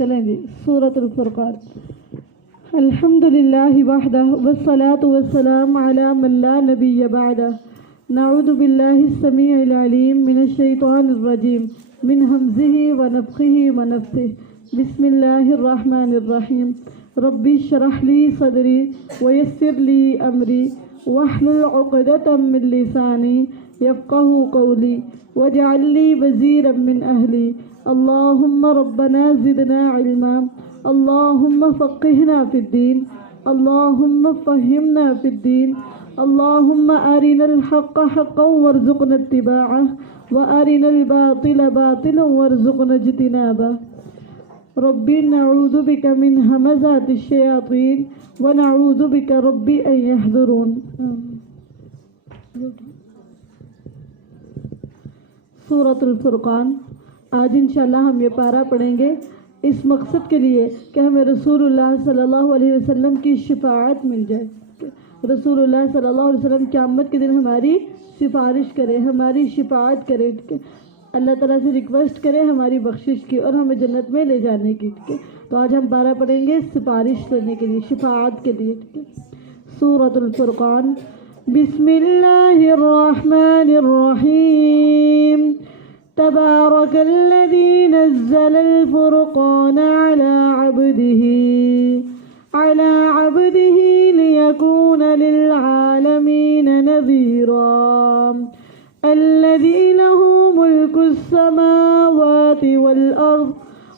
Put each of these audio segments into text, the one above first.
چلیں جی سورۃ الفرقان. الحمدللہ وحدہ والصلاة والسلام علی من لا نبی بعدہ. نعوذ باللہ السمیع العلیم من الشیطان الرجیم من ہمزہ ونفخہ ونفثہ. بسم اللہ الرحمن الرحیم. ربی اشرح لی صدری ویسر لی امری واحلل عقدۃ من لسانی یفقہوا قولی واجعل لی وزیرا من اہلی. اللہم ربنا زدنا علما اللہم فقہنا فی الدین اللہم فہمنا فی الدین اللہم ارنا الحق حقا وارزقنا اتباعہ وارنا الباطل باطلا وارزقنا اجتنابہ. ربی نعوذ بک من ہمزات الشیاطین ونعوذ بک ربی ان یحضرون. سورۃ الفرقان. آج انشاءاللہ ہم یہ پارہ پڑھیں گے اس مقصد کے لیے کہ ہمیں رسول اللہ صلی اللہ علیہ وسلم کی شفاعت مل جائے. رسول اللہ صلی اللہ علیہ وسلم قیامت کے دن ہماری سفارش کرے، ہماری شفاعت کرے، اللہ تعالیٰ سے ریکویسٹ کرے ہماری بخشش کی اور ہمیں جنت میں لے جانے کی. تو آج ہم پارہ پڑھیں گے سفارش لینے کے لیے، شفاعت کے لیے. سورۃ الفرقان. بسم اللہ الرحمن الرحیم. تبارک الذی نزل الفرقان على عبده ليكون للعالمين نذيرا. الذي له ملك السماوات والأرض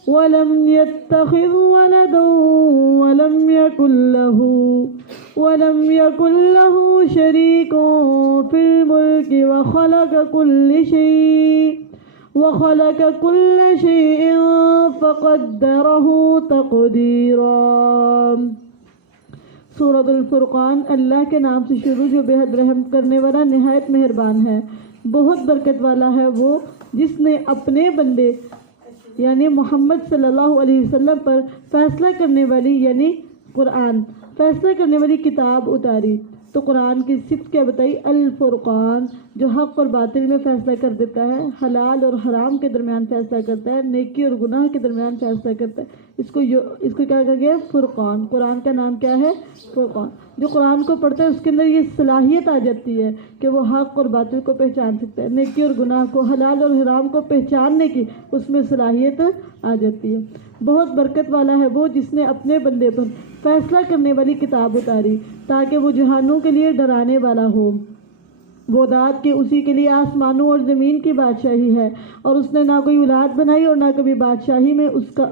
ولم يتخذ ولدا ولم يكن له شريك في الملك وخلق كل شيء فقدره تقديرا. سورۃ الفرقان. اللہ کے نام سے شروع جو بے حد رحم کرنے والا نہایت مہربان ہے، بہت برکت والا ہے وہ جس نے اپنے بندے یعنی محمد صلی اللہ علیہ وسلم پر فیصلہ کرنے والی یعنی قرآن فیصلہ کرنے والی کتاب اتاری. تو قرآن کی صفت کیا بتائی؟ الفرقان، جو حق اور باطل میں فیصلہ کر دیتا ہے، حلال اور حرام کے درمیان فیصلہ کرتا ہے، نیکی اور گناہ کے درمیان فیصلہ کرتا ہے. اس کو کیا کہا گیا؟ فرقان. قرآن کا نام کیا ہے؟ فرقان. جو قرآن کو پڑھتا ہے اس کے اندر یہ صلاحیت آ جاتی ہے کہ وہ حق اور باطل کو پہچان سکتا ہے، نیکی اور گناہ کو، حلال اور حرام کو پہچاننے کی اس میں صلاحیت آ جاتی ہے. بہت برکت والا ہے وہ جس نے اپنے بندے پر فیصلہ کرنے والی کتاب اتاری تاکہ وہ جہانوں کے لیے ڈرانے والا ہو. وہ ذات کہ اسی کے لیے آسمانوں اور زمین کی بادشاہی ہے، اور اس نے نہ کوئی اولاد بنائی اور نہ کبھی بادشاہی میں اس کا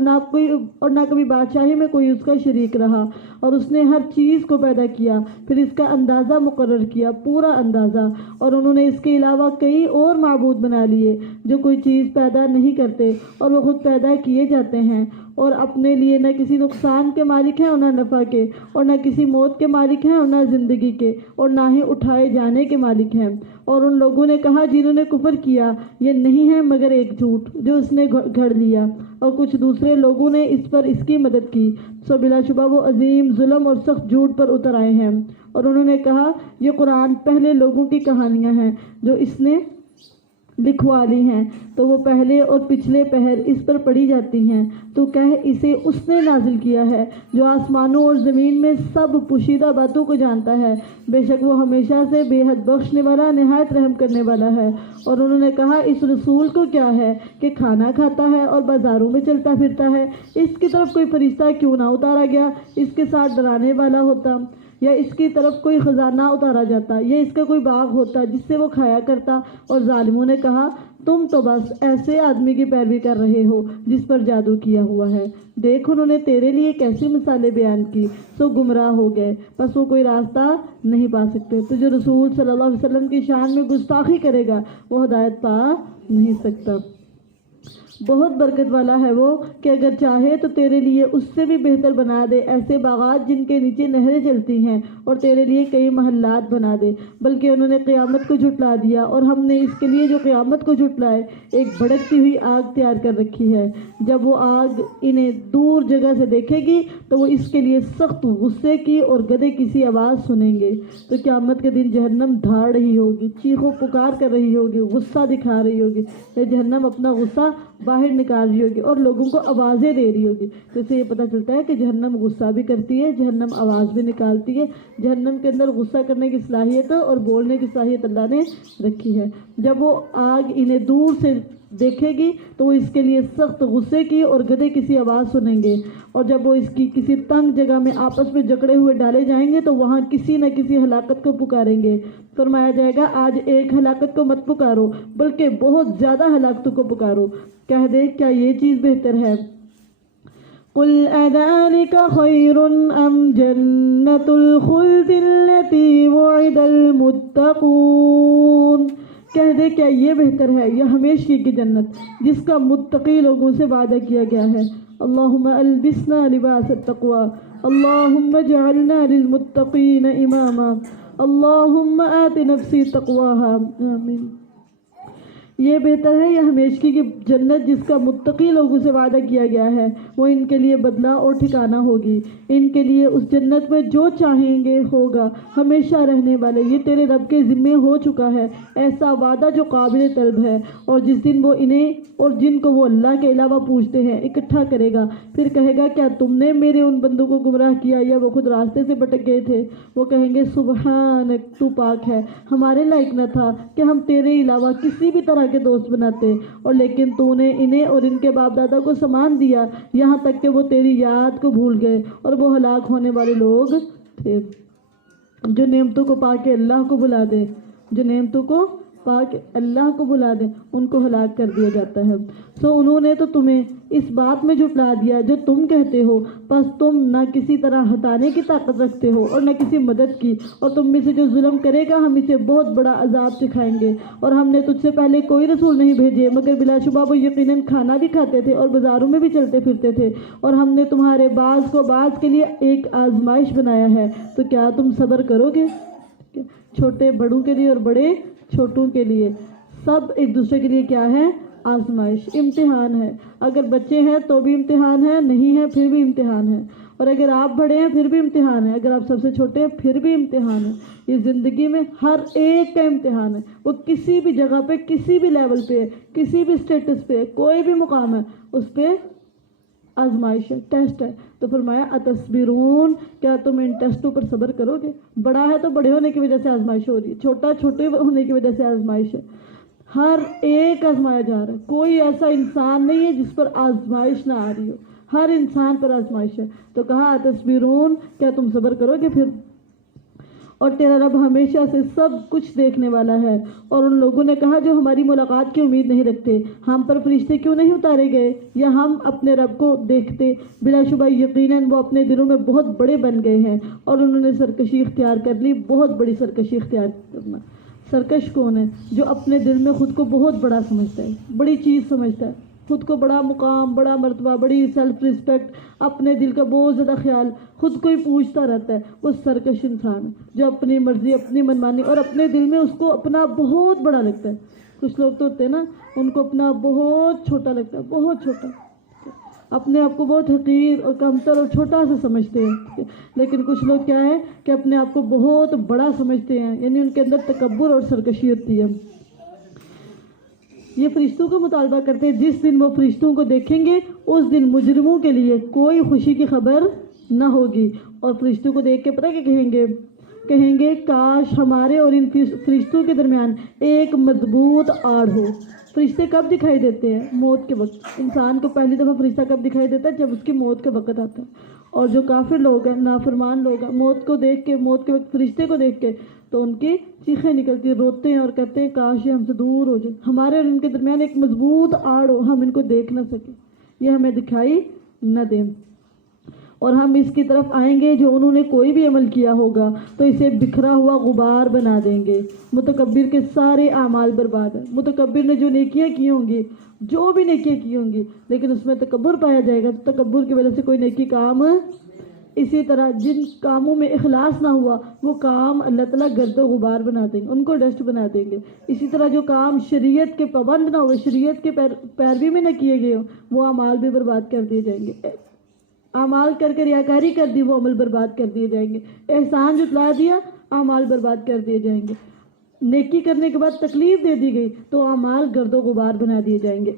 نہ کبھی بادشاہی میں کوئی اس کا شریک رہا. اور اس نے ہر چیز کو پیدا کیا، پھر اس کا اندازہ مقرر کیا، پورا اندازہ. اور انہوں نے اس کے علاوہ کئی اور معبود بنا لیے جو کوئی چیز پیدا نہیں کرتے اور وہ خود پیدا کیے جاتے ہیں، اور اپنے لیے نہ کسی نقصان کے مالک ہیں اور نہ نفع کے، اور نہ کسی موت کے مالک ہیں اور نہ زندگی کے، اور نہ ہی اٹھائے جانے کے مالک ہیں. اور ان لوگوں نے کہا جنہوں نے کفر کیا یہ نہیں ہے مگر ایک جھوٹ جو اس نے گھڑ لیا، اور کچھ دوسرے لوگوں نے اس پر اس کی مدد کی. سو بلا شبہ وہ عظیم ظلم اور سخت جھوٹ پر اتر آئے ہیں. اور انہوں نے کہا یہ قرآن پہلے لوگوں کی کہانیاں ہیں جو اس نے لکھوا لی ہیں، تو وہ پہلے اور پچھلے پہر اس پر پڑھی جاتی ہیں. تو کہہ اسے اس نے نازل کیا ہے جو آسمانوں اور زمین میں سب پوشیدہ باتوں کو جانتا ہے. بے شک وہ ہمیشہ سے بے حد بخشنے والا نہایت رحم کرنے والا ہے. اور انہوں نے کہا اس رسول کو کیا ہے کہ کھانا کھاتا ہے اور بازاروں میں چلتا پھرتا ہے، اس کی طرف کوئی فرشتہ کیوں نہ اتارا گیا، اس کے ساتھ ڈرانے والا ہوتا، یا اس کی طرف کوئی خزانہ اتارا جاتا، یا اس کا کوئی باغ ہوتا جس سے وہ کھایا کرتا. اور ظالموں نے کہا تم تو بس ایسے آدمی کی پیروی کر رہے ہو جس پر جادو کیا ہوا ہے. دیکھ انہوں نے تیرے لیے کیسی مثالیں بیان کی، سو گمراہ ہو گئے، بس وہ کوئی راستہ نہیں پا سکتے. تو جو رسول صلی اللہ علیہ وسلم کی شان میں گستاخی کرے گا وہ ہدایت پا نہیں سکتا. بہت برکت والا ہے وہ کہ اگر چاہے تو تیرے لیے اس سے بھی بہتر بنا دے ایسے باغات جن کے نیچے نہریں چلتی ہیں، اور تیرے لیے کئی محلات بنا دے. بلکہ انہوں نے قیامت کو جھٹلا دیا، اور ہم نے اس کے لیے جو قیامت کو جھٹلائے ایک بھڑکتی ہوئی آگ تیار کر رکھی ہے. جب وہ آگ انہیں دور جگہ سے دیکھے گی تو وہ اس کے لیے سخت غصے کی اور گدے کسی آواز سنیں گے. تو قیامت کے دن جہنم دھاڑ رہی ہوگی، چیخ و پکار کر رہی ہوگی، غصہ دکھا رہی ہوگی. یہ جہنم اپنا غصہ باہر نکال رہی ہوگی اور لوگوں کو آوازیں دے رہی ہوگی. تو اسے یہ پتہ چلتا ہے کہ جہنم غصہ بھی کرتی ہے, جہنم آواز بھی نکالتی ہے. جہنم کے اندر غصہ کرنے کی صلاحیت اور بولنے کی صلاحیت اللہ نے رکھی ہے. جب وہ آگ انہیں دور سے دیکھے گی تو وہ اس کے لیے سخت غصے کی اور گدھے کسی آواز سنیں گے, اور جب وہ اس کی کسی تنگ جگہ میں آپس میں جکڑے ہوئے ڈالے جائیں گے تو وہاں کسی نہ کسی ہلاکت کو پکاریں گے. فرمایا جائے گا آج ایک ہلاکت کو مت پکارو بلکہ بہت زیادہ ہلاکتوں کو پکارو. کہہ دے کیا یہ چیز بہتر ہے؟ قل اذلک خیر ام جنت الخلد التي وعد المتقون. کہہ دے کیا یہ بہتر ہے یا ہمیشگی کی جنت جس کا متقی لوگوں سے وعدہ کیا گیا ہے. اللہم البسنا لباس التقوی, اللہم اجعلنا للمتقین اماما, اللہم آت نفسی تقواها. آمین. یہ بہتر ہے یا ہمیشگی کی جنت جس کا متقی لوگوں سے وعدہ کیا گیا ہے, وہ ان کے لیے بدلہ اور ٹھکانہ ہوگی. ان کے لیے اس جنت میں جو چاہیں گے ہوگا, ہمیشہ رہنے والے. یہ تیرے رب کے ذمے ہو چکا ہے ایسا وعدہ جو قابل طلب ہے. اور جس دن وہ انہیں اور جن کو وہ اللہ کے علاوہ پوچھتے ہیں اکٹھا کرے گا, پھر کہے گا کیا تم نے میرے ان بندوں کو گمراہ کیا یا وہ خود راستے سے بھٹک گئے تھے؟ وہ کہیں گے سبحانک, تو پاک ہے, ہمارے لائق نہ تھا کہ ہم تیرے علاوہ کسی بھی طرح کے دوست بناتے, اور لیکن تو نے انہیں اور ان کے باپ دادا کو سامان دیا یہاں تک کہ وہ تیری یاد کو بھول گئے, اور وہ ہلاک ہونے والے لوگ تھے. جو نعمتوں کو پا کے اللہ کو بلا دے, جو نعمتوں کو پا کے اللہ کو بلا دے, ان کو ہلاک کر دیا جاتا ہے. سو انہوں نے تو تمہیں اس بات میں جھٹلا دیا جو تم کہتے ہو, پس تم نہ کسی طرح ہٹانے کی طاقت رکھتے ہو اور نہ کسی مدد کی, اور تم میں سے جو ظلم کرے گا ہم اسے بہت بڑا عذاب سکھائیں گے. اور ہم نے تجھ سے پہلے کوئی رسول نہیں بھیجے مگر بلا شبہ وہ یقیناً کھانا بھی کھاتے تھے اور بازاروں میں بھی چلتے پھرتے تھے, اور ہم نے تمہارے بعض کو بعض کے لیے ایک آزمائش بنایا ہے, تو کیا تم صبر کرو گے؟ چھوٹے بڑوں کے لیے اور بڑے چھوٹوں کے لیے سب ایک دوسرے کے لیے کیا ہے؟ آزمائش, امتحان ہے. اگر بچے ہیں تو بھی امتحان ہے, نہیں ہے پھر بھی امتحان ہے, اور اگر آپ بڑے ہیں پھر بھی امتحان ہے, اگر آپ سب سے چھوٹے ہیں پھر بھی امتحان ہے. یہ زندگی میں ہر ایک کا امتحان ہے. وہ کسی بھی جگہ پہ, کسی بھی لیول پہ, کسی بھی اسٹیٹس پہ, کوئی بھی مقام ہے, اس پہ آزمائش ہے, ٹیسٹ ہے. تو فرمایا اتصبرون, کیا تم ان ٹیسٹوں پر صبر کرو گے؟ بڑا ہے تو بڑے ہونے کی وجہ سے آزمائش ہو رہی ہے, چھوٹا چھوٹے ہونے کی وجہ سے آزمائش ہے. ہر ایک آزمایا جا رہا ہے, کوئی ایسا انسان نہیں ہے جس پر آزمائش نہ آ رہی ہو, ہر انسان پر آزمائش ہے. تو کہا اتصبرون, کیا تم صبر کرو گے پھر؟ اور تیرا رب ہمیشہ سے سب کچھ دیکھنے والا ہے. اور ان لوگوں نے کہا جو ہماری ملاقات کی امید نہیں رکھتے, ہم پر فرشتے کیوں نہیں اتارے گئے یا ہم اپنے رب کو دیکھتے؟ بلا شبہ یقیناً وہ اپنے دلوں میں بہت بڑے بن گئے ہیں, اور انہوں نے سرکشی اختیار کر لی, بہت بڑی سرکشی اختیار کرنا. سرکش کون ہے؟ جو اپنے دل میں خود کو بہت بڑا سمجھتا ہے, بڑی چیز سمجھتا ہے, خود کو بڑا مقام, بڑا مرتبہ, بڑی سیلف رسپیکٹ, اپنے دل کا بہت زیادہ خیال, خود کو ہی پوچھتا رہتا ہے. وہ سرکش انسان ہے جو اپنی مرضی, اپنی منمانی اور اپنے دل میں اس کو اپنا بہت بڑا لگتا ہے. کچھ لوگ تو ہوتے ہیں نا, ان کو اپنا بہت چھوٹا لگتا ہے, بہت چھوٹا, اپنے آپ کو بہت حقیر اور کمتر اور چھوٹا سا سمجھتے ہیں. لیکن کچھ لوگ کیا ہے کہ اپنے آپ کو بہت بڑا سمجھتے ہیں, یعنی ان کے اندر تکبر اور سرکشی ہوتی ہے. یہ فرشتوں کو مطالبہ کرتے ہیں, جس دن وہ فرشتوں کو دیکھیں گے اس دن مجرموں کے لیے کوئی خوشی کی خبر نہ ہوگی. اور فرشتوں کو دیکھ کے پتہ کیا کہیں گے کاش ہمارے اور ان فرشتوں کے درمیان ایک مضبوط آڑ ہو. فرشتے کب دکھائی دیتے ہیں؟ موت کے وقت. انسان کو پہلی دفعہ فرشتہ کب دکھائی دیتا ہے؟ جب اس کی موت کا وقت آتا ہے. اور جو کافر لوگ ہیں, نافرمان لوگ ہیں, موت کو دیکھ کے, موت کے وقت فرشتے کو دیکھ کے تو ان کی چیخیں نکلتی ہیں, روتے ہیں اور کہتے ہیں کاش یہ ہم سے دور ہو جائے, ہمارے اور ان کے درمیان ایک مضبوط آڑ ہو, ہم ان کو دیکھ نہ سکیں, یہ ہمیں دکھائی نہ دیں. اور ہم اس کی طرف آئیں گے جو انہوں نے کوئی بھی عمل کیا ہوگا تو اسے بکھرا ہوا غبار بنا دیں گے. متکبر کے سارے اعمال برباد ہیں. متکبر نے جو نیکیاں کی ہوں گی, جو بھی نیکیاں کی ہوں گی, لیکن اس میں تکبر پایا جائے گا تو تکبر کی وجہ سے کوئی نیکی کام. اسی طرح جن کاموں میں اخلاص نہ ہوا وہ کام اللہ تعالیٰ گرد و غبار بنا دیں گے, ان کو ڈسٹ بنا دیں گے. اسی طرح جو کام شریعت کے پابند نہ ہوئے, شریعت کے پیروی میں نہ کیے گئے ہوں, وہ اعمال بھی برباد کر دیے جائیں گے. اعمال کر کے ریاکاری کر دی, وہ عمل برباد کر دیے جائیں گے. احسان جتلا دیا, اعمال برباد کر دیے جائیں گے. نیکی کرنے کے بعد تکلیف دے دی گئی تو اعمال گرد و غبار بنا دیے جائیں گے.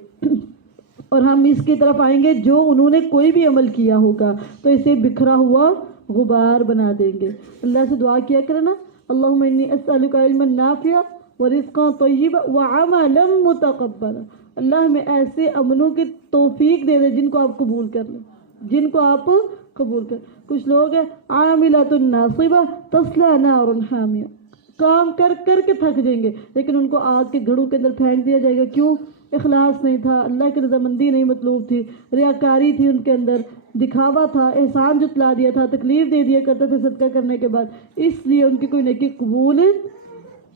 اور ہم اس کی طرف آئیں گے جو انہوں نے کوئی بھی عمل کیا ہوگا تو اسے بکھرا ہوا غبار بنا دیں گے. اللہ سے دعا کیا کرے نا, اللہم انی اسألک علما نافعا ورزقا طیبا وعملا متقبلا. اللہ ہمیں ایسے عملوں کی توفیق دے دے جن کو آپ قبول کر لیں, جن کو آپ قبول کر. کچھ لوگ ہیں عاملۃ ناصبہ تصلی نارا حامیہ, کام کر کر کے تھک جائیں گے لیکن ان کو آگ کے گھڑوں کے اندر پھینک دیا جائے گا. کیوں؟ اخلاص نہیں تھا, اللہ کی رضامندی نہیں مطلوب تھی, ریاکاری تھی ان کے اندر, دکھاوا تھا, احسان جتلا دیا تھا, تکلیف دے دیا کرتے تھے صدقہ کرنے کے بعد, اس لیے ان کی کوئی نیکی قبول.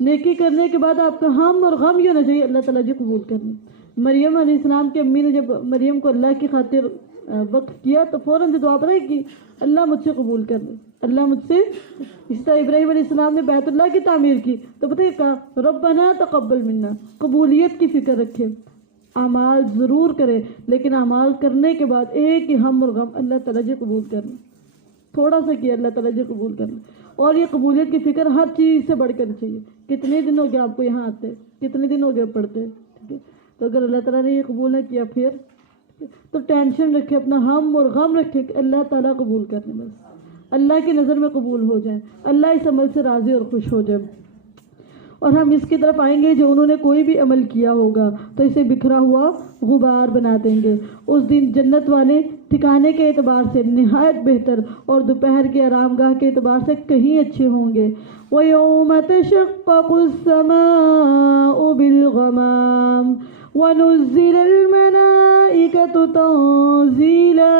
نیکی کرنے کے بعد آپ کا ہم اور غم یہ ہونا چاہیے اللہ تعالیٰ جی قبول کرنا. مریم علیہ السلام کی امی نے جب مریم کو اللہ کی خاطر وقف کیا تو فوراً سے دعا پڑھے کی اللہ مجھ سے قبول کر لے, اللہ مجھ سے. اس طرح ابراہیم علیہ السلام نے بیت اللہ کی تعمیر کی تو پتہ ہے کہا ربنا تقبل منا, قبولیت کی فکر رکھے, اعمال ضرور کرے لیکن اعمال کرنے کے بعد ایک ہی ہم اور غم اللہ تعالیٰ جی قبول کرنا. تھوڑا سا کیا اللہ تعالیٰ جی قبول کرنا. اور یہ قبولیت کی فکر ہر چیز سے بڑھ کر چاہیے. کتنے دن ہو گئے آپ کو یہاں آتے, کتنے دن ہو گئے پڑھتے, ٹھیک ہے, تو اگر اللہ تعالیٰ نے یہ قبول نہ کیا پھر تو ٹینشن رکھے, اپنا ہم اور غم رکھے کہ اللہ تعالیٰ قبول کرنے, بس اللہ کی نظر میں قبول ہو جائیں, اللہ اس عمل سے راضی اور خوش ہو جائے. اور ہم اس کی طرف آئیں گے جو انہوں نے کوئی بھی عمل کیا ہوگا تو اسے بکھرا ہوا غبار بنا دیں گے. اس دن جنت والے ٹھکانے کے اعتبار سے نہایت بہتر اور دوپہر کے آرام گاہ کے اعتبار سے کہیں اچھے ہوں گے. وَيَوْمَ تَشَقَّقُ السَّمَاءُ بِالْغَمَامِ وَنُزِّلَ الْمَلَائِكَةُ تَنزِيلًا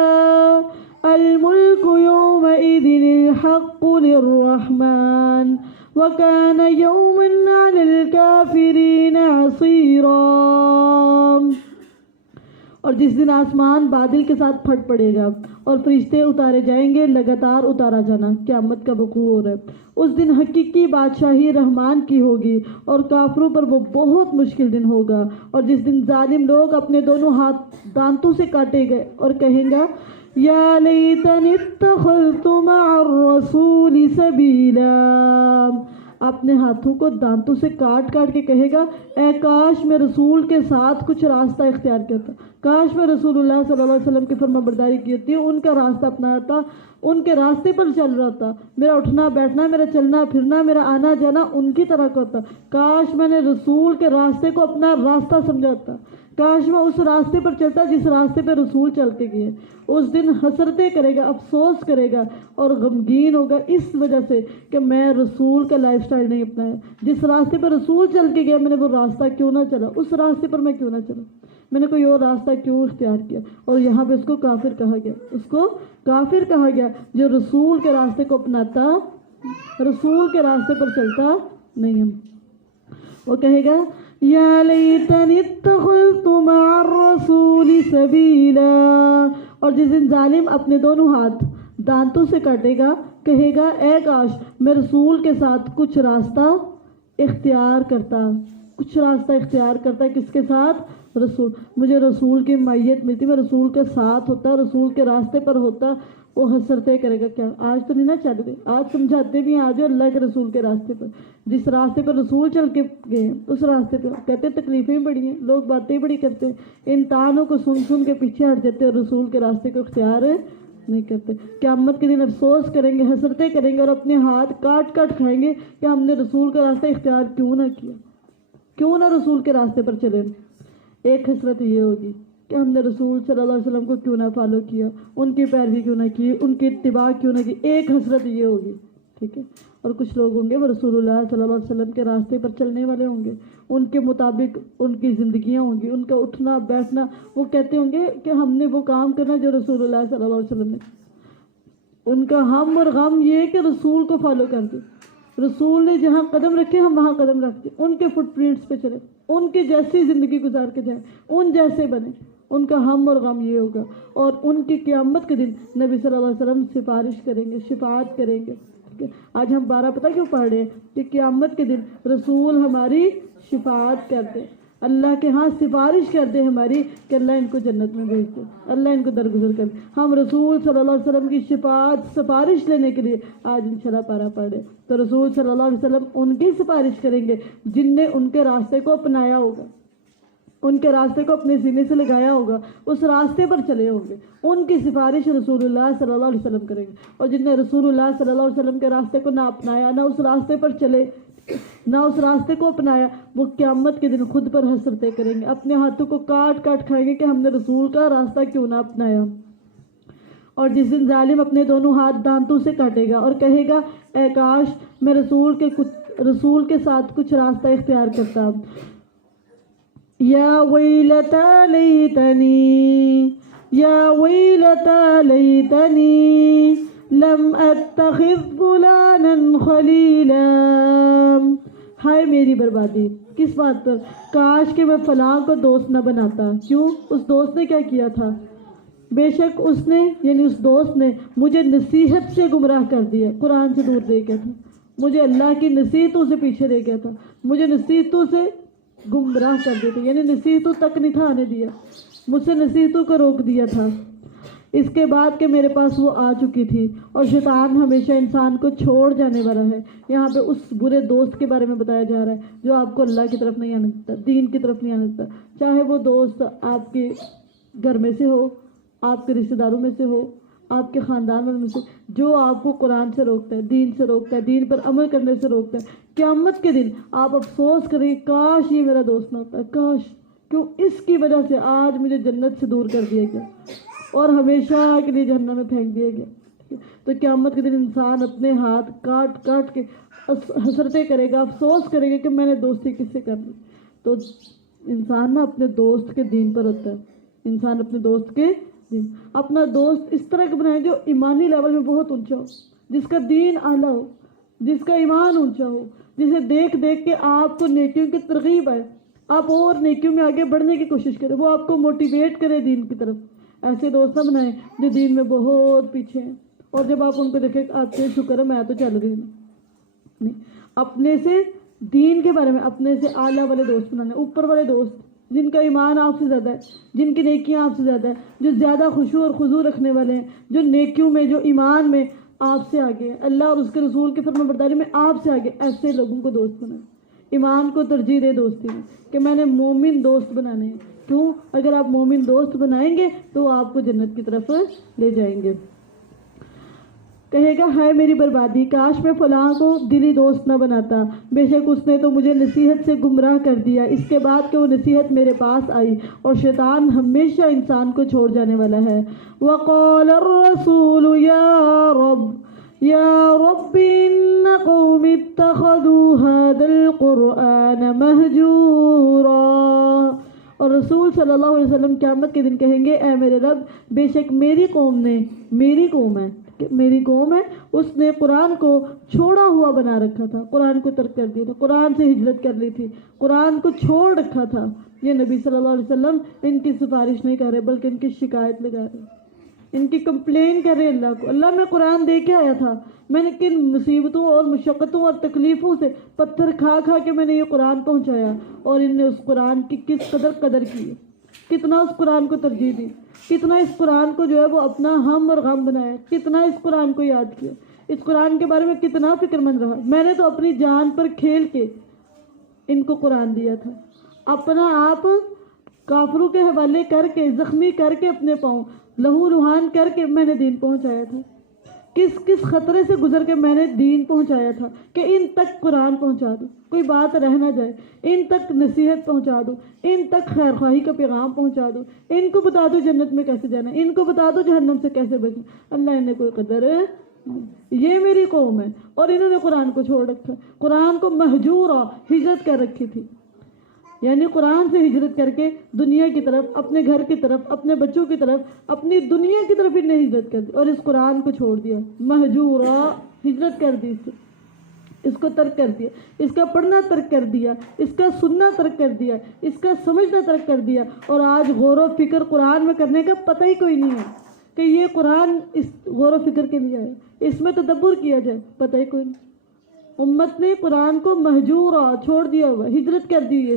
الْمُلْكُ يَوْمَئِذٍ الْحَقُّ لِلرَّحْمَنِ وَكَانَ يَوْمًا عَلَى الْكَافِرِينَ عَسِيرًا. اور جس دن آسمان بادل کے ساتھ پھٹ پڑے گا اور فرشتے اتارے جائیں گے, لگاتار اتارا جانا قیامت کا وقوع ہو رہا ہے. اس دن حقیقی بادشاہی رحمان کی ہوگی اور کافروں پر وہ بہت مشکل دن ہوگا. اور جس دن ظالم لوگ اپنے دونوں ہاتھ دانتوں سے کاٹے گئے اور کہیں گا یا لیتنی اتخذت مع الرسول سبیلا, اپنے ہاتھوں کو دانتوں سے کاٹ کاٹ کے کہے گا اے کاش میں رسول کے ساتھ کچھ راستہ اختیار کرتا, کاش میں رسول اللہ صلی اللہ علیہ وسلم کی فرما برداری کی ہوتی, ان کا راستہ اپناتا, ان کے راستے پر چل رہا تھا, میرا اٹھنا بیٹھنا, میرا چلنا پھرنا, میرا آنا جانا ان کی طرح کا ہوتا. کاش میں نے رسول کے راستے کو اپنا راستہ سمجھاتا, کاش میں اس راستے پر چلتا جس راستے پہ رسول چل کے گئے. اس دن حسرتیں کرے گا, افسوس کرے گا اور غمگین ہوگا اس وجہ سے کہ میں رسول کا لائف سٹائل نہیں اپنایا. جس راستے پہ رسول چل کے گیا میں نے وہ راستہ کیوں نہ چلا, اس راستے پر میں کیوں نہ چلا, میں نے کوئی اور راستہ کیوں اختیار کیا. اور یہاں پہ اس کو کافر کہا گیا, اس کو کافر کہا گیا جو رسول کے راستے کو اپناتا, رسول کے راستے پر چلتا نہیں. وہ کہے گا یا لیتنی اتخذت مع الرسول سبیلا. اور جس دن ظالم اپنے دونوں ہاتھ دانتوں سے کاٹے گا کہے گا اے کاش میں رسول کے ساتھ کچھ راستہ اختیار کرتا, کچھ راستہ اختیار کرتا. کس کے ساتھ؟ رسول. مجھے رسول کی معیت ملتی, میں رسول کے ساتھ ہوتا, رسول کے راستے پر ہوتا. وہ حسرتیں کرے گا کیا آج تو نہیں نہ چل گئے, آج سمجھاتے بھی ہیں آج اللہ کے رسول کے راستے پر, جس راستے پر رسول چل کے گئے اس راستے پہ کہتے تکلیفیں بڑی ہیں, لوگ باتیں بڑی کرتے ہیں, امتحانوں کو سن سن کے پیچھے ہٹ جاتے اور رسول کے راستے کو اختیار نہیں کرتے. قیامت کے دن افسوس کریں گے, حسرتیں کریں گے اور اپنے ہاتھ کاٹ کاٹ کھائیں گے کہ ہم نے رسول کا راستہ اختیار کیوں نہ کیا, کیوں نہ رسول کے راستے پر چلے. ایک حسرت یہ ہوگی کہ ہم نے رسول صلی اللہ علیہ وسلم کو کیوں نہ فالو کیا, ان کی پیروی کیوں نہ کی, ان کی اتباع کیوں نہ کی. ایک حسرت یہ ہوگی, ٹھیک ہے. اور کچھ لوگ ہوں گے وہ رسول اللہ صلی اللہ علیہ وسلم کے راستے پر چلنے والے ہوں گے, ان کے مطابق ان کی زندگیاں ہوں گی, ان کا اٹھنا بیٹھنا, وہ کہتے ہوں گے کہ ہم نے وہ کام کرنا جو رسول اللہ صلی اللہ علیہ وسلم نے. ان کا ہم اور غم یہ کہ رسول کو فالو کر دیں, رسول نے جہاں قدم رکھے ہم وہاں قدم رکھ دیں, ان کے فٹ پرنٹس پہ چلے, ان کے جیسی زندگی گزار کے جائیں, ان جیسے بنے. ان کا ہم اور غم یہ ہوگا. اور ان کی قیامت کے دن نبی صلی اللہ علیہ وسلم سفارش کریں گے, شفاعت کریں گے. آج ہم 12 پتہ کیوں پڑھ رہے ہیں کہ قیامت کے دن رسول ہماری شفاعت کرتے, اللہ کے ہاں سفارش کرتے ہماری کہ اللہ ان کو جنت میں بھیج دے, اللہ ان کو درگزر کر. ہم رسول صلی اللہ علیہ وسلم کی شفاعت سفارش لینے کے لیے آج انشاءاللہ پارہ پڑھ رہے. تو رسول صلی اللہ علیہ وسلم ان کی سفارش کریں گے جن نے ان کے راستے کو اپنایا ہوگا. ان کے راستے کو اپنے سینے سے لگایا ہوگا، اس راستے پر چلے ہوں گے، ان کی سفارش رسول اللہ صلی اللہ علیہ وسلم کریں گے۔ اور جن نے رسول اللہ صلی اللہ علیہ وسلم کے راستے کو نہ اپنایا، نہ اس راستے پر چلے، نہ اس راستے کو اپنایا، وہ قیامت کے دن خود پر حسرتیں کریں گے، اپنے ہاتھوں کو کاٹ کاٹ کھائیں گے کہ ہم نے رسول کا راستہ کیوں نہ اپنایا۔ اور جس دن ظالم اپنے دونوں ہاتھ دانتوں سے کاٹے گا اور کہے گا اے کاش میں رسول کے ساتھ کچھ راستہ اختیار کرتا، یا ویلتا لیتنی یا ویلتا لیتنی لم اتخذ فلانا خلیلا، ہائے میری بربادی، کس بات پر؟ کاش کہ میں فلاں کو دوست نہ بناتا۔ کیوں؟ اس دوست نے کیا کیا تھا؟ بے شک اس نے، یعنی اس دوست نے مجھے نصیحت سے گمراہ کر دیا، قرآن سے دور دے گیا تھا، مجھے اللہ کی نصیحتوں سے پیچھے دے گیا تھا، مجھے نصیحتوں سے گمراہ کر دیا تھا، یعنی نصیحتوں تک نہیں تھا آنے دیا، مجھ سے نصیحتوں کو روک دیا تھا۔ اس کے بعد کہ میرے پاس وہ آ چکی تھی۔ اور شیطان ہمیشہ انسان کو چھوڑ جانے والا ہے۔ یہاں پہ اس برے دوست کے بارے میں بتایا جا رہا ہے جو آپ کو اللہ کی طرف نہیں آنے دیتا، دین کی طرف نہیں آنے دیتا، چاہے وہ دوست آپ کے گھر میں سے ہو، آپ کے رشتہ داروں میں سے ہو، آپ کے خاندان میں سے، جو آپ کو قرآن سے روکتا ہے، دین سے روکتا ہے، دین پر عمل کرنے سے روکتا ہے، قیامت کے دن آپ افسوس کریں کاش یہ میرا دوست نہ ہوتا، کاش، کیوں اس کی وجہ سے آج مجھے جنت سے دور کر دیا گیا اور ہمیشہ کے لیے جہنم میں پھینک دیا گیا۔ تو قیامت کے دن انسان اپنے ہاتھ کاٹ کاٹ کے حسرتیں کرے گا، افسوس کرے گا کہ میں نے دوستی کس سے کر لی۔ تو انسان نا اپنے دوست کے دین پر ہوتا ہے، انسان اپنے دوست کے دین، اپنا دوست اس طرح کا بنائے جو ایمانی لیول میں بہت اونچا ہو، جس کا دین اعلیٰ ہو، جس کا ایمان اونچا ہو، جسے دیکھ دیکھ کے آپ کو نیکیوں کی ترغیب آئے، آپ اور نیکیوں میں آگے بڑھنے کی کوشش کریں، وہ آپ کو موٹیویٹ کرے دین کی طرف۔ ایسے دوست نہ بنائیں جو دین میں بہت پیچھے ہیں، اور جب آپ ان کو دیکھیں آپ سے شکر ہے میں تو چل رہی ہوں، نہیں، اپنے سے دین کے بارے میں اپنے سے اعلیٰ والے دوست بنانے، اوپر والے دوست جن کا ایمان آپ سے زیادہ ہے، جن کی نیکیاں آپ سے زیادہ ہے، جو زیادہ خشوع اور خضوع رکھنے والے ہیں، جو نیکیوں میں، جو ایمان میں آپ سے آگے ہیں، اللہ اور اس کے رسول کی فرما برداری میں آپ سے آگے، ایسے لوگوں کو دوست بنائیں۔ ایمان کو ترجیح دے دوستی میں کہ میں نے مومن دوست بنانے ہیں۔ کیوں؟ اگر آپ مومن دوست بنائیں گے تو آپ کو جنت کی طرف لے جائیں گے۔ کہے گا ہائے میری بربادی، کاش میں فلاں کو دلی دوست نہ بناتا، بے شک اس نے تو مجھے نصیحت سے گمراہ کر دیا، اس کے بعد کہ وہ نصیحت میرے پاس آئی۔ اور شیطان ہمیشہ انسان کو چھوڑ جانے والا ہے۔ وقال الرسول یا رب ان قوم اتخذوا هذا القرآن مہجورا، اور رسول صلی اللہ علیہ وسلم قیامت کے دن کہیں گے اے میرے رب، بے شک میری قوم ہے اس نے قرآن کو چھوڑا ہوا بنا رکھا تھا، قرآن کو ترک کر دیا تھا، قرآن سے ہجرت کر لی تھی، قرآن کو چھوڑ رکھا تھا۔ یہ نبی صلی اللہ علیہ وسلم ان کی سفارش نہیں کر رہے بلکہ ان کی شکایت لگا رہے، ان کی کمپلین کر رہے اللہ کو، اللہ میں قرآن دے کے آیا تھا، میں نے کن مصیبتوں اور مشقتوں اور تکلیفوں سے پتھر کھا کھا کے میں نے یہ قرآن پہنچایا، اور ان نے اس قرآن کی کس قدر کی، کتنا اس قرآن کو ترجیح دی، کتنا اس قرآن کو جو ہے وہ اپنا ہم اور غم بنایا، کتنا اس قرآن کو یاد کیا، اس قرآن کے بارے میں کتنا فکر مند رہا۔ میں نے تو اپنی جان پر کھیل کے ان کو قرآن دیا تھا، اپنا آپ کافروں کے حوالے کر کے، زخمی کر کے، اپنے پاؤں لہو لہان کر کے میں نے دین پہنچایا تھا، کس خطرے سے گزر کے میں نے دین پہنچایا تھا کہ ان تک قرآن پہنچا دو، کوئی بات رہ نہ جائے، ان تک نصیحت پہنچا دو، ان تک خیر خواہی کا پیغام پہنچا دو، ان کو بتا دو جنت میں کیسے جانا، ان کو بتا دو جہنم سے کیسے بچنا۔ اللہ نے کوئی قدر، یہ میری قوم ہے اور انہوں نے قرآن کو چھوڑ رکھا، قرآن کو مہجورا، ہجرت کر رکھی تھی، یعنی قرآن سے ہجرت کر کے دنیا کی طرف، اپنے گھر کی طرف، اپنے بچوں کی طرف، اپنی دنیا کی طرف انہیں ہجرت کر دی اور اس قرآن کو چھوڑ دیا، مہجورا، ہجرت کر دی، اس کو ترک کر دیا، اس کا پڑھنا ترک کر دیا، اس کا سننا ترک کر دیا، اس کا سمجھنا ترک کر دیا، اور آج غور و فکر قرآن میں کرنے کا پتہ ہی کوئی نہیں ہے کہ یہ قرآن اس غور و فکر کے لیے آیا، اس میں تدبر کیا جائے، پتہ ہی کوئی نہیں۔ امت نے قرآن کو مہجورا، چھوڑ دیا ہوا، ہجرت کر دی ہے،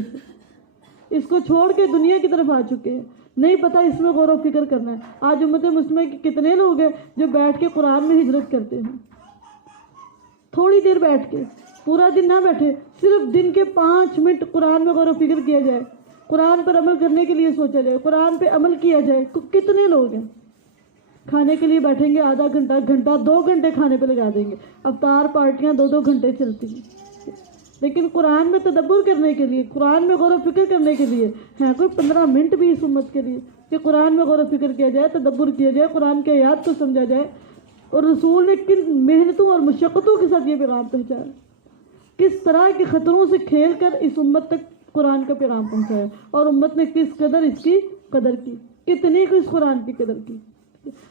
اس کو چھوڑ کے دنیا کی طرف آ چکے ہیں، نہیں پتہ اس میں غور و فکر کرنا ہے۔ آج امت مسلمہ کے کتنے لوگ ہیں جو بیٹھ کے قرآن میں ہجرت کرتے ہیں، تھوڑی دیر بیٹھ کے، پورا دن نہ بیٹھے، صرف دن کے 5 منٹ قرآن میں غور و فکر کیا جائے قرآن پر عمل کرنے کے لیے سوچا جائے، قرآن پہ عمل کیا جائے تو کتنے لوگ ہیں کھانے کے لیے بیٹھیں گے آدھا گھنٹہ گھنٹہ 2 گھنٹے کھانے پہ لگا دیں گے، افطار پارٹیاں 2 گھنٹے چلتی ہیں، لیکن قرآن میں تدبر کرنے کے لیے، قرآن میں غور و فکر کرنے کے لیے ہے کوئی 15 منٹ بھی اس امت کے لیے کہ قرآن میں غور و فکر کیا جائے، تدبر کیا جائے، قرآن کے آیات کو سمجھا جائے، اور رسول نے کن محنتوں اور مشقتوں کے ساتھ یہ پیغام پہنچایا، کس طرح کے خطروں سے کھیل کر اس امت تک قرآن کا پیغام پہنچایا، اور امت نے کس قدر اس کی قدر کی، کتنی کو اس قرآن کی قدر کی۔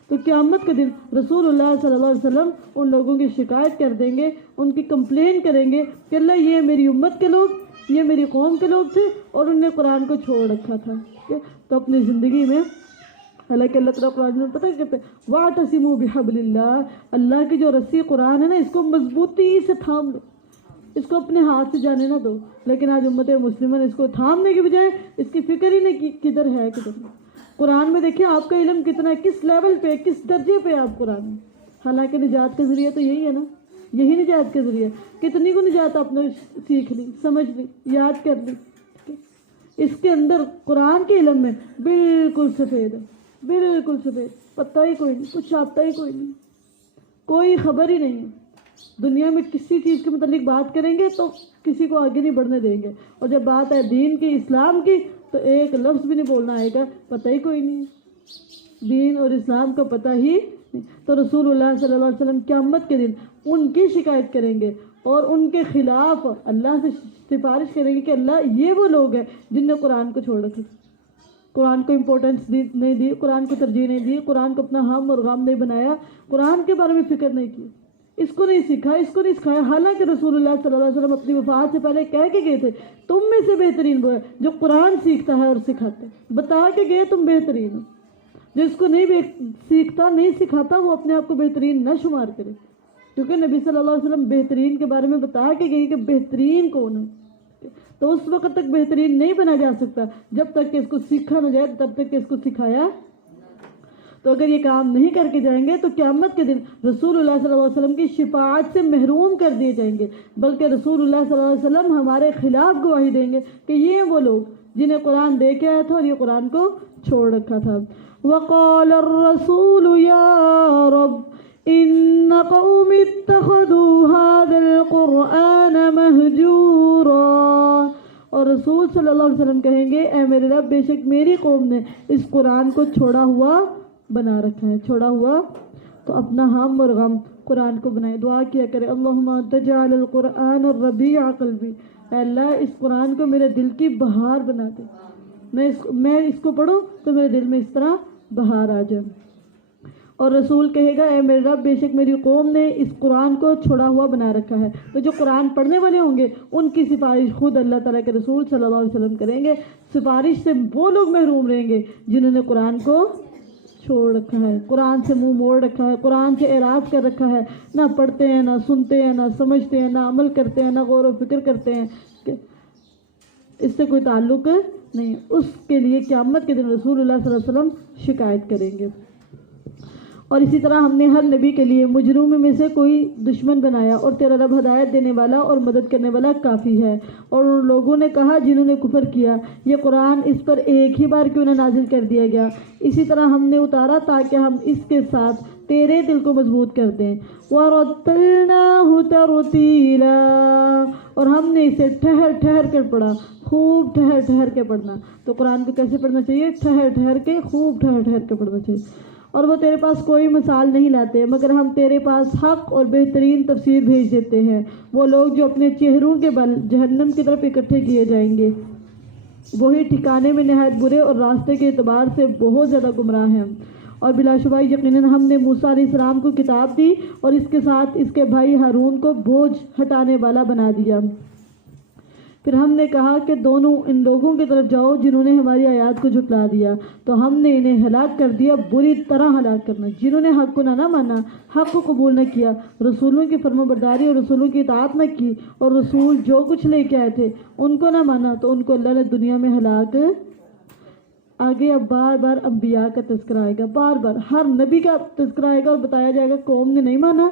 تو قیامت کے دن رسول اللہ صلی اللہ علیہ وسلم ان لوگوں کی شکایت کر دیں گے، ان کی کمپلین کریں گے کہ اللہ یہ میری امت کے لوگ، یہ میری قوم کے لوگ تھے اور انہوں نے قرآن کو چھوڑ رکھا تھا۔ تو اپنی زندگی میں، حالانکہ اللہ تعالیٰ قرآن میں پتہ کہتے ہیں وَاعْتَصِمُوا بِحَبْلِ اللَّهِ، اللہ کی جو رسی قرآن ہے نا، اس کو مضبوطی سے تھام لو، اس کو اپنے ہاتھ سے جانے نہ دو۔ لیکن آج امت مسلمہ نے اس کو تھامنے کی بجائے اس کی فکر ہی نہیں کی کدھر ہے کدھر نہیں۔ قرآن میں دیکھیں آپ کا علم کتنا ہے، کس لیول پہ، کس درجے پہ آپ قرآن میں، حالانکہ نجات کا ذریعہ تو یہی ہے نا، یہی نجات کا ذریعہ۔ کتنی کو نجات آپ نے سیکھ لی، سمجھ لی، یاد کر لی، اس کے اندر قرآن کے علم میں بالکل سفید ہے، بالکل سفید، پتہ ہی کوئی نہیں، کچھ چھاپتا ہی کوئی نہیں، کوئی خبر ہی نہیں ہے۔ دنیا میں کسی چیز کے متعلق بات کریں گے تو کسی کو آگے نہیں بڑھنے دیں گے، اور جب بات ہے دین کی، اسلام کی، تو ایک لفظ بھی نہیں بولنا آئے گا، پتہ ہی کوئی نہیں ہے، دین اور اسلام کا پتہ ہی نہیں۔ تو رسول اللہ صلی اللہ علیہ وسلم قیامت کے دن ان کی شکایت کریں گے اور ان کے خلاف اللہ سے سفارش کریں گے کہ اللہ یہ وہ لوگ ہیں جن نے قرآن کو چھوڑ رکھا، قرآن کو امپورٹنس نہیں دی، قرآن کو ترجیح نہیں دی، قرآن کو اپنا ہم اور غم نہیں بنایا، قرآن کے بارے میں فکر نہیں کی، اس کو نہیں سیکھا، اس کو نہیں سکھایا۔ حالانکہ رسول اللہ صلی اللہ علیہ وسلم اپنی وفات سے پہلے کہہ کے گئے تھے تم میں سے بہترین وہ ہے جو قرآن سیکھتا ہے اور سکھاتا ہے، بتا کے گئے تم بہترین ہو۔ جو اس کو نہیں سیکھتا، نہیں سکھاتا، وہ اپنے آپ کو بہترین نہ شمار کرے، کیونکہ نبی صلی اللہ علیہ وسلم بہترین کے بارے میں بتا کے گئی کہ بہترین کون ہے۔ تو اس وقت تک بہترین نہیں بنا جا سکتا جب تک کہ اس کو سیکھا نہ جائے، تب تک کہ اس کو سکھایا۔ تو اگر یہ کام نہیں کر کے جائیں گے تو قیامت کے دن رسول اللہ صلی اللہ علیہ وسلم کی شفاعت سے محروم کر دیے جائیں گے، بلکہ رسول اللہ صلی اللہ علیہ وسلم ہمارے خلاف گواہی دیں گے کہ یہ وہ لوگ جنہیں قرآن دے کے آیا تھا اور یہ قرآن کو چھوڑ رکھا تھا۔ وَقَالَ الرَّسُولُ يَا رَبِّ إِنَّ قَوْمِ اتَّخَذُوا هَذَا الْقُرْآنَ مَهْجُورًا، اور رسول صلی اللہ علیہ وسلم کہیں گے اے میرے رب، بے شک میری قوم نے اس قرآن کو چھوڑا ہوا بنا رکھا ہے، چھوڑا ہوا۔ تو اپنا ہم اور غم قرآن کو بنائے، دعا کیا کرے اللہم تجعل القرآن الربیع قلبی، اے اللہ اس قرآن کو میرے دل کی بہار بنا دے، میں اس کو پڑھوں تو میرے دل میں اس طرح بہار آ جائے۔ اور رسول کہے گا اے میرے رب، بے شک میری قوم نے اس قرآن کو چھوڑا ہوا بنا رکھا ہے۔ تو جو قرآن پڑھنے والے ہوں گے ان کی سفارش خود اللہ تعالیٰ کے رسول صلی اللہ علیہ وسلم کریں گے، سفارش سے وہ لوگ محروم رہیں گے جنہوں نے قرآن کو چھوڑ رکھا ہے، قرآن سے منہ موڑ رکھا ہے، قرآن سے اعراض کر رکھا ہے، نہ پڑھتے ہیں، نہ سنتے ہیں، نہ سمجھتے ہیں، نہ عمل کرتے ہیں، نہ غور و فکر کرتے ہیں، اس سے کوئی تعلق نہیں۔ اس کے لیے قیامت کے دن رسول اللہ صلی اللہ علیہ وسلم شکایت کریں گے۔ اور اسی طرح ہم نے ہر نبی کے لیے مجرم میں سے کوئی دشمن بنایا، اور تیرا رب ہدایت دینے والا اور مدد کرنے والا کافی ہے۔ اور ان لوگوں نے کہا جنہوں نے کفر کیا، یہ قرآن اس پر ایک ہی بار کیوں نہ نازل کر دیا گیا، اسی طرح ہم نے اتارا تاکہ ہم اس کے ساتھ تیرے دل کو مضبوط کر دیں۔ وَرَتَّلْنَاهُ تَرْتِيلًا، اور ہم نے اسے ٹھہر ٹھہر کر پڑھا، خوب ٹھہر ٹھہر کے پڑھنا۔ تو قرآن کو کیسے پڑھنا چاہیے؟ ٹھہر ٹھہر کے، خوب ٹھہر ٹھہر کے پڑھنا چاہیے۔ اور وہ تیرے پاس کوئی مثال نہیں لاتے مگر ہم تیرے پاس حق اور بہترین تفسیر بھیج دیتے ہیں۔ وہ لوگ جو اپنے چہروں کے بل جہنم کی طرف اکٹھے کیے جائیں گے، وہی ٹھکانے میں نہایت برے اور راستے کے اعتبار سے بہت زیادہ گمراہ ہیں۔ اور بلا شبہ یقیناً ہم نے موسیٰ علیہ السلام کو کتاب دی اور اس کے ساتھ اس کے بھائی ہارون کو بوجھ ہٹانے والا بنا دیا۔ پھر ہم نے کہا کہ دونوں ان لوگوں کی طرف جاؤ جنہوں نے ہماری آیات کو جھٹلا دیا، تو ہم نے انہیں ہلاک کر دیا، بری طرح ہلاک کرنا۔ جنہوں نے حق کو نہ مانا، حق کو قبول نہ کیا، رسولوں کی فرمانبرداری اور رسولوں کی اطاعت نہ کی، اور رسول جو کچھ لے کے آئے تھے ان کو نہ مانا، تو ان کو اللہ نے دنیا میں ہلاک۔ آگے اب بار بار انبیاء کا تذکرہ آئے گا، بار بار ہر نبی کا تذکرہ آئے گا اور بتایا جائے گا قوم نے نہیں مانا،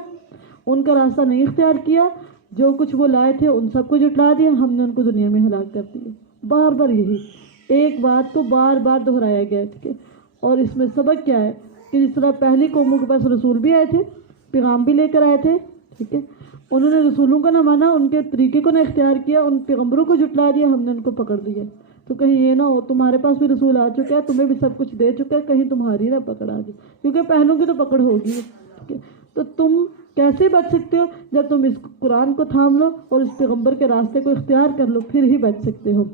ان کا راستہ نہیں اختیار کیا، جو کچھ وہ لائے تھے ان سب کو جھٹلا دیا، ہم نے ان کو دنیا میں ہلاک کر دیا۔ بار بار یہی ایک بات کو بار بار دہرایا گیا ہے، ٹھیک ہے. اور اس میں سبق کیا ہے کہ جس طرح پہلی قوموں کے پاس رسول بھی آئے تھے، پیغام بھی لے کر آئے تھے، ٹھیک ہے، انہوں نے رسولوں کا نہ مانا، ان کے طریقے کو نہ اختیار کیا، ان پیغمبروں کو جھٹلا دیا، ہم نے ان کو پکڑ دیا. تو کہیں یہ نہ ہو تمہارے پاس بھی رسول آ چکا ہے، تمہیں بھی سب کچھ دے چکا ہے، کہیں تمہاری نہ پکڑ آ جائے، کیونکہ پہلوں کی تو پکڑ ہوگی، ٹھیک ہے. تو تم کیسے بچ سکتے ہو؟ جب تم اس قرآن کو تھام لو اور اس پیغمبر کے راستے کو اختیار کر لو، پھر ہی بچ سکتے ہو.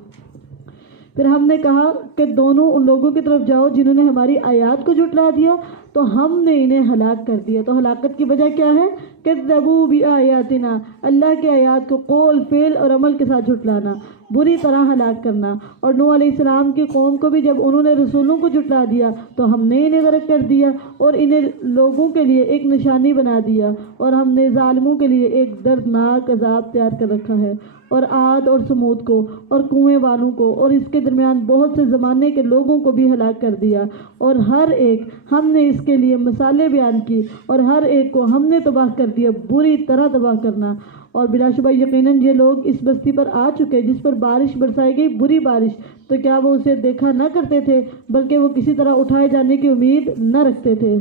پھر ہم نے کہا کہ دونوں ان لوگوں کی طرف جاؤ جنہوں نے ہماری آیات کو جھٹلا دیا تو ہم نے انہیں ہلاک کر دیا. تو ہلاکت کی وجہ کیا ہے؟ کذبوا بآیاتنا، اللہ کے آیات کو قول فعل اور عمل کے ساتھ جھٹلانا، بری طرح ہلاک کرنا. اور نوح علیہ السلام کی قوم کو بھی جب انہوں نے رسولوں کو جھٹلا دیا تو ہم نے انہیں غرق کر دیا اور انہیں لوگوں کے لیے ایک نشانی بنا دیا، اور ہم نے ظالموں کے لیے ایک دردناک عذاب تیار کر رکھا ہے. اور عاد اور سمود کو اور کنویں والوں کو اور اس کے درمیان بہت سے زمانے کے لوگوں کو بھی ہلاک کر دیا، اور ہر ایک ہم نے اس کے لیے مثالیں بیان کی، اور ہر ایک کو ہم نے تباہ کر دیا، بری طرح تباہ کرنا. اور بلا شبہ یقیناً یہ لوگ اس بستی پر آ چکے جس پر بارش برسائی گئی، بری بارش، تو کیا وہ اسے دیکھا نہ کرتے تھے، بلکہ وہ کسی طرح اٹھائے جانے کی امید نہ رکھتے تھے.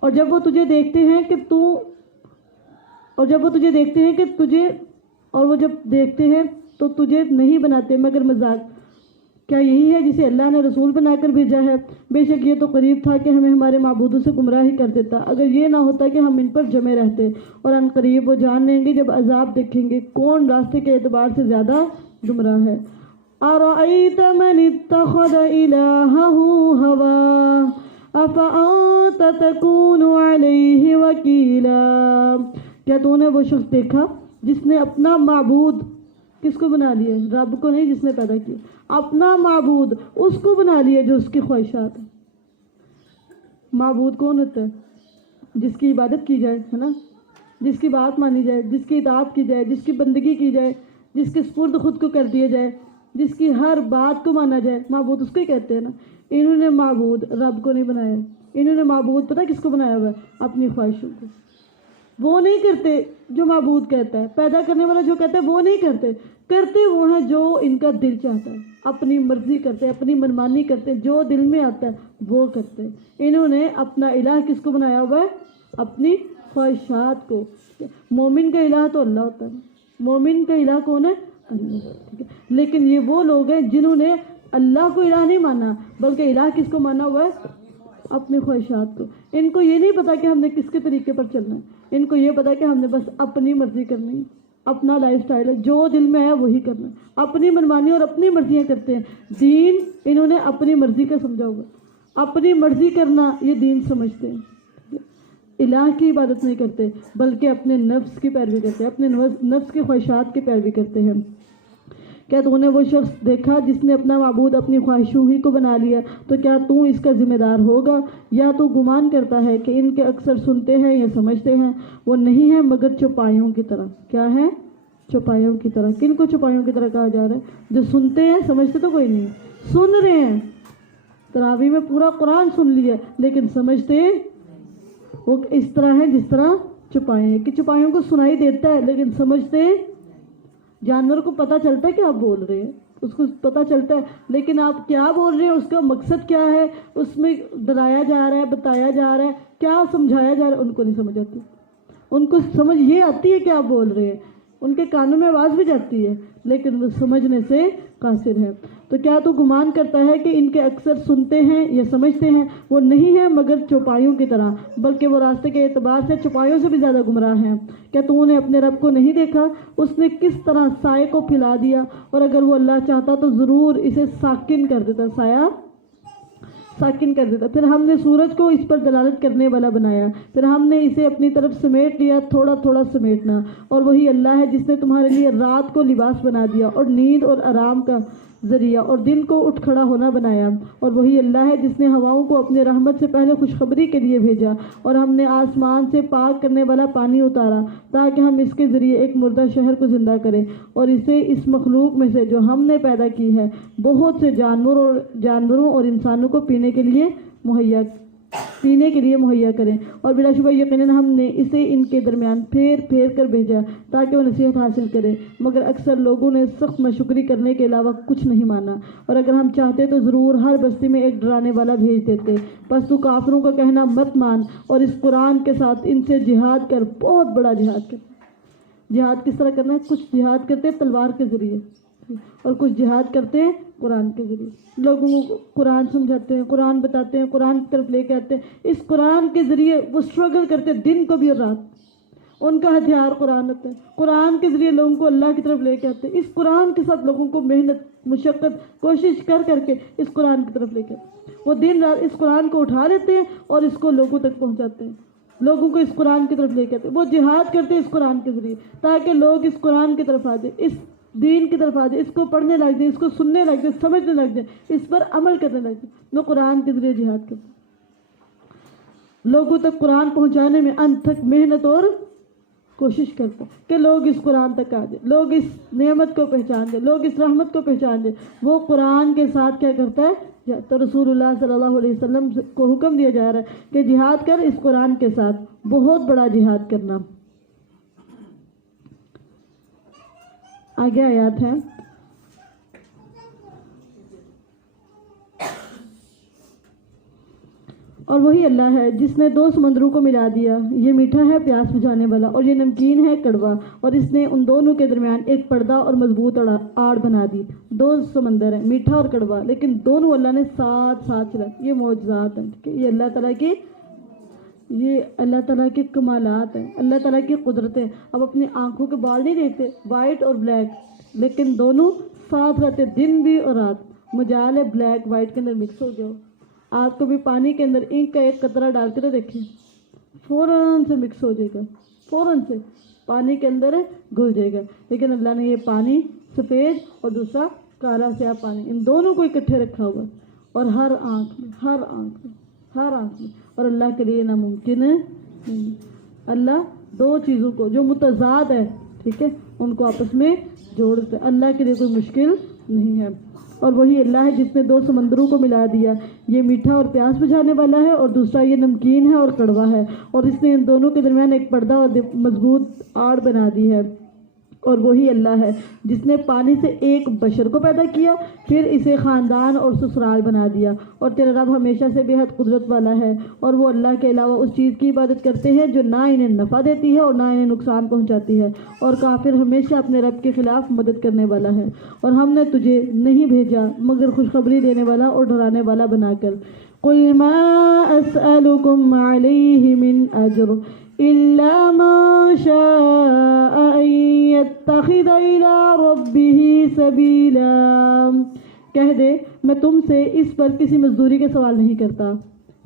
اور جب وہ تجھے دیکھتے ہیں کہ وہ جب دیکھتے ہیں تو تجھے نہیں بناتے مگر مذاق. کیا یہی ہے جسے اللہ نے رسول بنا کر بھیجا ہے؟ بے شک یہ تو قریب تھا کہ ہمیں ہمارے معبودوں سے گمراہی کر دیتا، اگر یہ نہ ہوتا کہ ہم ان پر جمے رہتے. اور ان قریب وہ جان لیں گے جب عذاب دیکھیں گے کون راستے کے اعتبار سے زیادہ گمراہ ہے. أَرَأَيْتَ مَنِ اتَّخَذَ إِلَٰهَهُ هَوَاهُ أَفَأَنتَ تَكُونُ عَلَيْهِ وَكِيلًا. کیا تو نے وہ شخص دیکھا جس نے اپنا معبود کس کو بنا لیا؟ رب کو نہیں، جس نے پیدا کیا، اپنا معبود اس کو بنا لیا جو اس کی خواہشات ہیں. معبود کون ہوتا ہے؟ جس کی عبادت کی جائے، ہے نا، جس کی بات مانی جائے، جس کی اطاعت کی جائے، جس کی بندگی کی جائے، جس کے سپرد خود کو کر دیا جائے، جس کی ہر بات کو مانا جائے. معبود اس کو ہی کہتے ہیں نا. انہوں نے معبود رب کو نہیں بنایا، انہوں نے معبود پتہ کس کو بنایا ہوا ہے؟ اپنی خواہشوں کو. وہ نہیں کرتے جو معبود کہتا ہے، پیدا کرنے والا جو کہتا ہے وہ نہیں کرتے وہ ہیں جو ان کا دل چاہتا ہے، اپنی مرضی کرتے، اپنی منمانی کرتے، جو دل میں آتا ہے وہ کرتے. انہوں نے اپنا الہ کس کو بنایا ہوا ہے؟ اپنی خواہشات کو. مومن کا الہ تو اللہ ہوتا ہے، مومن کا الہ کون ہے؟ اللہ. ٹھیک ہے، لیکن یہ وہ لوگ ہیں جنہوں نے اللہ کو الہ نہیں مانا بلکہ الہ کس کو مانا ہوا ہے؟ اپنی خواہشات کو. ان کو یہ نہیں پتا کہ ہم نے کس کے طریقے پر چلنا ہے، ان کو یہ پتا کہ ہم نے بس اپنی مرضی کرنی ہے، اپنا لائف سٹائل ہے، جو دل میں ہے وہی کرنا ہے، اپنی منمانی اور اپنی مرضیاں کرتے ہیں. دین انہوں نے اپنی مرضی کا سمجھا ہوگا، اپنی مرضی کرنا یہ دین سمجھتے ہیں. الہ کی عبادت نہیں کرتے بلکہ اپنے نفس کی پیروی کرتے ہیں، اپنے نفس کی خواہشات کی پیروی کرتے ہیں. کیا تو نے وہ شخص دیکھا جس نے اپنا معبود اپنی خواہشوں ہی کو بنا لیا؟ تو کیا تو اس کا ذمہ دار ہوگا؟ یا تو گمان کرتا ہے کہ ان کے اکثر سنتے ہیں یا سمجھتے ہیں؟ وہ نہیں ہے مگر چوپایوں کی طرح. کیا ہے؟ چوپایوں کی طرح. کن کو چوپایوں کی طرح کہا جا رہا ہے؟ جو سنتے ہیں، سمجھتے تو کوئی نہیں. سن رہے ہیں، تراویح میں پورا قرآن سن لیا لیکن سمجھتے وہ اس طرح ہے جس طرح چوپائے ہیں، کہ چوپایوں کو سنائی دیتا ہے لیکن سمجھتے. جانور کو پتہ چلتا ہے کہ آپ بول رہے ہیں، اس کو پتہ چلتا ہے لیکن آپ کیا بول رہے ہیں، اس کا مقصد کیا ہے، اس میں ڈرایا جا رہا ہے، بتایا جا رہا ہے، کیا سمجھایا جا رہا ہے، ان کو نہیں سمجھ آتی. ان کو سمجھ یہ آتی ہے کہ آپ بول رہے ہیں، ان کے کانوں میں آواز بھی جاتی ہے لیکن وہ سمجھنے سے قاصر ہے. تو کیا تو گمان کرتا ہے کہ ان کے اکثر سنتے ہیں یا سمجھتے ہیں؟ وہ نہیں ہے مگر چوپایوں کی طرح بلکہ وہ راستے کے اعتبار سے چوپایوں سے بھی زیادہ گمراہ ہیں. کیا تو نے اپنے رب کو نہیں دیکھا؟ اس نے کس طرح سائے کو پھیلا دیا، اور اگر وہ اللہ چاہتا تو ضرور اسے ساکن کر دیتا، سایہ ساکن کر دیتا. پھر ہم نے سورج کو اس پر دلالت کرنے والا بنایا، پھر ہم نے اسے اپنی طرف سمیٹ لیا، تھوڑا تھوڑا سمیٹنا. اور وہی اللہ ہے جس نے تمہارے لیے رات کو لباس بنا دیا اور نیند اور آرام کا ذریعہ، اور دن کو اٹھ کھڑا ہونا بنایا. اور وہی اللہ ہے جس نے ہواؤں کو اپنے رحمت سے پہلے خوشخبری کے لیے بھیجا، اور ہم نے آسمان سے پاک کرنے والا پانی اتارا تاکہ ہم اس کے ذریعے ایک مردہ شہر کو زندہ کریں، اور اسے اس مخلوق میں سے جو ہم نے پیدا کی ہے بہت سے جانوروں اور انسانوں کو پینے کے لیے مہیا پینے کے لیے مہیا کریں، اور بلا شبہ یقیناً ہم نے اسے ان کے درمیان پھیر پھیر کر بھیجا تاکہ وہ نصیحت حاصل کرے، مگر اکثر لوگوں نے سخت ناشکری کرنے کے علاوہ کچھ نہیں مانا، اور اگر ہم چاہتے تو ضرور ہر بستی میں ایک ڈرانے والا بھیج دیتے، بس تو کافروں کا کہنا مت مان اور اس قرآن کے ساتھ ان سے جہاد کر، بہت بڑا جہاد کر۔ جہاد کس طرح کرنا ہے؟ کچھ جہاد کرتے ہیں تلوار کے ذریعے اور کچھ جہاد کرتے ہیں قرآن کے ذریعے، لوگوں کو قرآن سمجھاتے ہیں، قرآن بتاتے ہیں، قرآن کی طرف لے کے آتے ہیں، اس قرآن کے ذریعے وہ اسٹرگل کرتے ہیں دن کو بھی اور رات، ان کا ہتھیار قرآن ہوتا ہے، قرآن کے ذریعے لوگوں کو اللہ کی طرف لے کے آتے ہیں، اس قرآن کے ساتھ لوگوں کو محنت مشقت کوشش کر کر کے اس قرآن کی طرف لے کے آتے ہیں، وہ دن رات اس قرآن کو اٹھا لیتے ہیں اور اس کو لوگوں تک پہنچاتے ہیں، لوگوں کو اس قرآن کی طرف لے کے آتے ہیں، وہ جہاد کرتے ہیں اس قرآن کے ذریعے تاکہ لوگ اس قرآن کی طرف آ جائیں، اس دین کی طرف آ جائے، اس کو پڑھنے لگ جائے، اس کو سننے لگ جائے، سمجھنے لگ جائے، اس پر عمل کرنے لگ جائے، وہ قرآن کے ذریعے جہاد کرتے ہیں، لوگوں تک قرآن پہنچانے میں انتھک محنت اور کوشش کرتا ہے کہ لوگ اس قرآن تک آ جائیں، لوگ اس نعمت کو پہچان دیں، لوگ اس رحمت کو پہچان دیں، وہ قرآن کے ساتھ کیا کرتا ہے؟ تو رسول اللہ صلی اللہ علیہ وسلم کو حکم دیا جا رہا ہے کہ جہاد کر اس قرآن کے ساتھ، بہت بڑا جہاد کرنا۔ آگے آیات ہے، اور وہی اللہ ہے جس نے دو سمندروں کو ملا دیا، یہ میٹھا ہے پیاس بجھانے والا اور یہ نمکین ہے کڑوا، اور اس نے ان دونوں کے درمیان ایک پردہ اور مضبوط آڑ بنا دی۔ دو سمندر ہیں، میٹھا اور کڑوا، لیکن دونوں اللہ نے ساتھ ساتھ چلا، یہ معجزات ہیں، یہ اللہ تعالیٰ کی کمالات ہیں، اللہ تعالیٰ کی قدرتیں۔ اب اپنی آنکھوں کے بال نہیں دیکھتے وائٹ اور بلیک، لیکن دونوں ساتھ رہتے دن بھی اور رات، مجال ہے بلیک وائٹ کے اندر مکس ہو جاؤ، آپ کو بھی پانی کے اندر انک کا ایک قطرہ ڈال کے تو دیکھیں فوراً سے مکس ہو جائے گا، فوراً سے پانی کے اندر گھل جائے گا، لیکن اللہ نے یہ پانی سفید اور دوسرا کالا سیاہ پانی، ان دونوں کو اکٹھے رکھا ہوا، اور ہر آنکھ میں، اور اللہ کے لیے ناممکن ہے۔ اللہ دو چیزوں کو جو متضاد ہے، ٹھیک ہے، ان کو آپس میں جوڑتے، اللہ کے لیے کوئی مشکل نہیں ہے۔ اور وہی اللہ ہے جس نے دو سمندروں کو ملا دیا، یہ میٹھا اور پیاس بجھانے والا ہے اور دوسرا یہ نمکین ہے اور کڑوا ہے، اور اس نے ان دونوں کے درمیان ایک پردہ اور مضبوط آڑ بنا دی ہے۔ اور وہی اللہ ہے جس نے پانی سے ایک بشر کو پیدا کیا، پھر اسے خاندان اور سسرال بنا دیا، اور تیرا رب ہمیشہ سے بے حد قدرت والا ہے، اور وہ اللہ کے علاوہ اس چیز کی عبادت کرتے ہیں جو نہ انہیں نفع دیتی ہے اور نہ انہیں نقصان پہنچاتی ہے، اور کافر ہمیشہ اپنے رب کے خلاف مدد کرنے والا ہے۔ اور ہم نے تجھے نہیں بھیجا مگر خوشخبری دینے والا اور ڈرانے والا بنا کر۔ قُلْ مَا أَسْأَلُكُمْ عَلَيْهِ مِنْ أَجْرٍ إِلَّا مَن شَاءَ أَن يَتَّخِذَ إِلَىٰ رَبِّهِ سَبِيلًا، کہہ دے میں تم سے اس پر کسی مزدوری کے سوال نہیں کرتا۔